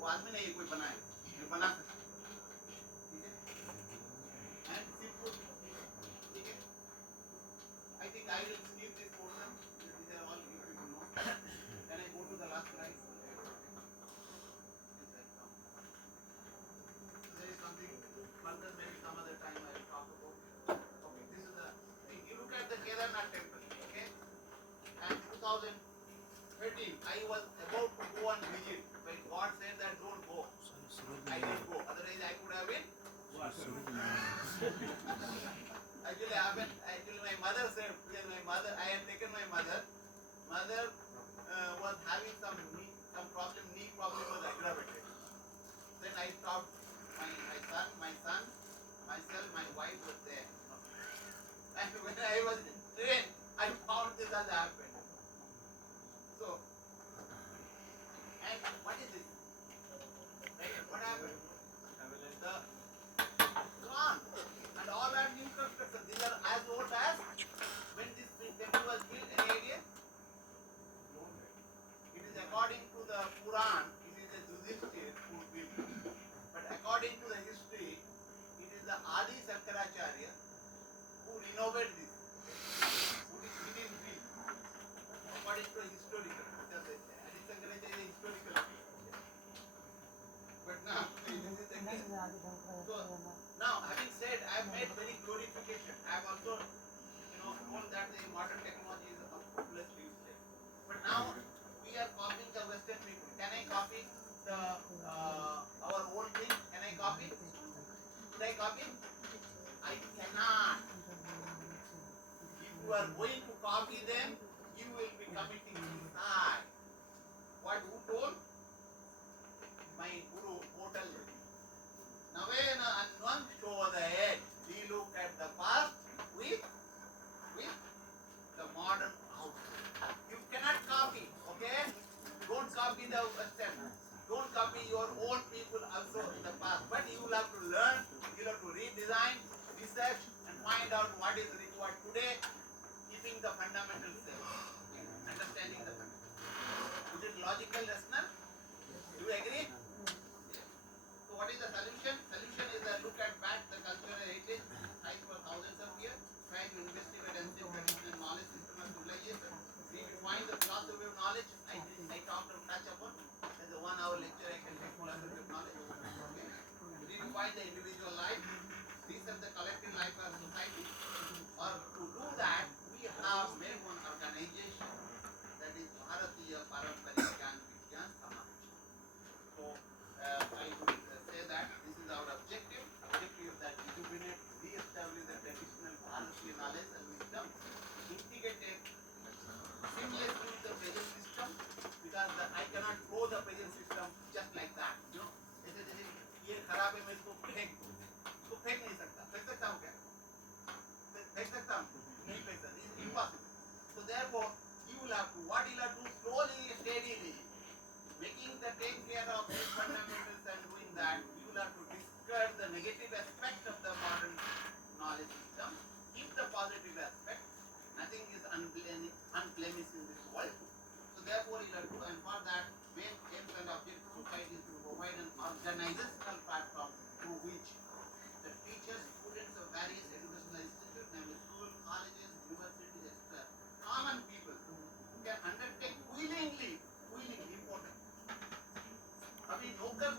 वो आदमी नहीं कोई बनाए, जो बना सकता. ठीक है? And simple. ठीक है? I think I will skip this portion. These are all you need to know. Can I go to the last slide? Yes, I come. There is something further, maybe some other time I will talk about. Okay, this is the thing. You look at the Kedarnath temple, okay? And 2013, I was about to go and visit, but God said that don't go. I didn't go. Otherwise, I could have been. Actually, my mother said, because I had taken my mother. Mother was having some knee problem was aggravated. Then I stopped. My son, myself, my wife was there. And when I was in train, I found this has happened. So, and what is this? Right? What happened? The Quran and all are new construction. These are as old as when this temple was built. Any idea? It is according to the Quran. It is a Yudhishthir who built. But according to the history, it is the Adi Sankaracharya who renovated this. Who didn't build. According to historical. Because Adi Sankaracharya is historical. But now, this is the case. So, now, having said, I have made very glorification. I have also, told that the modern technology is hopelessly useless. But now, we are copying the Western people. Can I copy our old thing? Can I copy? Should I copy? I cannot. If you are going to copy them, you will be committing suicide. What who told? My guru, Hotel. Navena Anwan show the head. We look at the past with the modern outlook. You cannot copy, okay? Don't copy the Western. Don't copy your own people also in the past. But you will have to learn, you will have to redesign, research, and find out what is required today, keeping the fundamentals there. Understanding the fundamentals. Is it logical, rational? Do you agree? So what is the solution? Solution is that look at back the cultural heritage, sites for thousands of years, try to investigate ancient traditional knowledge system and civilization. Redefine the philosophy of knowledge. I talked to touch upon. There's a 1 hour lecture I can take philosophy of knowledge. Okay. Redefine the individual life. Research the collective life of society. Or to do that, we have made one organization that is Bharatiya Paramparik Gyan Vigyan Samaj. So I would say that this is our objective. Objective is that rejuvenate, re-establish the traditional Bharatiya knowledge and wisdom, integrate it seamlessly with the present system, because I cannot throw the present system just like that. जैसे ये खराब है मैं इसको फेंक दूँ, इसको फेंक नहीं सकता. फेंक सकता हूँ क्या? फेंक सकता हूँ? नहीं फेंक सकता. It's impossible. So therefore, you will have to, what you will have to do slowly, steadily, making the take care of these fundamentals and doing that, you will have to discard the negative aspect of the modern knowledge system, keep the positive aspect. Nothing is unblemished in this world. So therefore, you have to, and for that, main aims and objectives of society is to provide an organizational platform through which the teachers, students of various educational institutes, namely schools, colleges, universities, etc., common people can undertake willingly important. अभी नौकर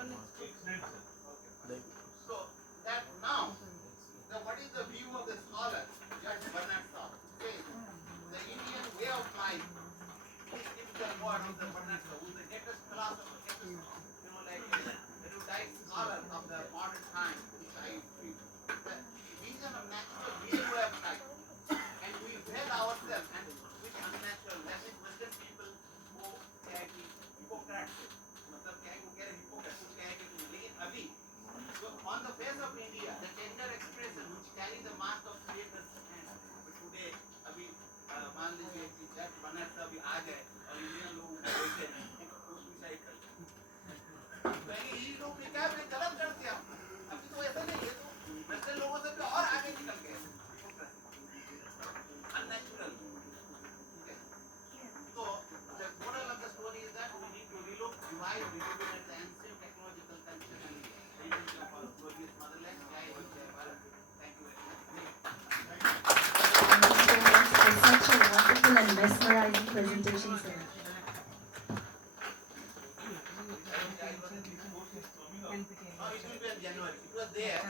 Excellent, sir. So that now, what is the view of the scholar, Judge Bernard Shaw? Says the Indian way of life is the word of the Bernard Shaw, who is the greatest philosopher, like the erudite scholar of the modern time, which I feel. The vision of natural real way of life, and we veil ourselves and with unnatural. That is Western people को क्या है कि hypocrite है, मतलब क्या है वो कह रहे hypocrite को क्या है कि लेकिन अभी so on the face of India, the tender expression which carry the mark of creator's hand, but today अभी मान लीजिए कि जब बनर से अभी आ जाए और इंडियन लोग बैठे हैं तो सुसाइड करते हैं, पहले ये लोग क्या है गलत करते हैं, अभी तो ऐसा नहीं है, तो वेस्टर्न लोगों से भी और आगे निकल गए, unnatural. Okay. So the moral of the story is that we need to relook, revise, rejuvenate the ancient technological culture and heritage of our glorious motherland. Jai Hind, Jai Bharat. Thank you very much. Thank you so much for such a wonderful and mesmerizing presentation, sir. No, it will be in January. It was there.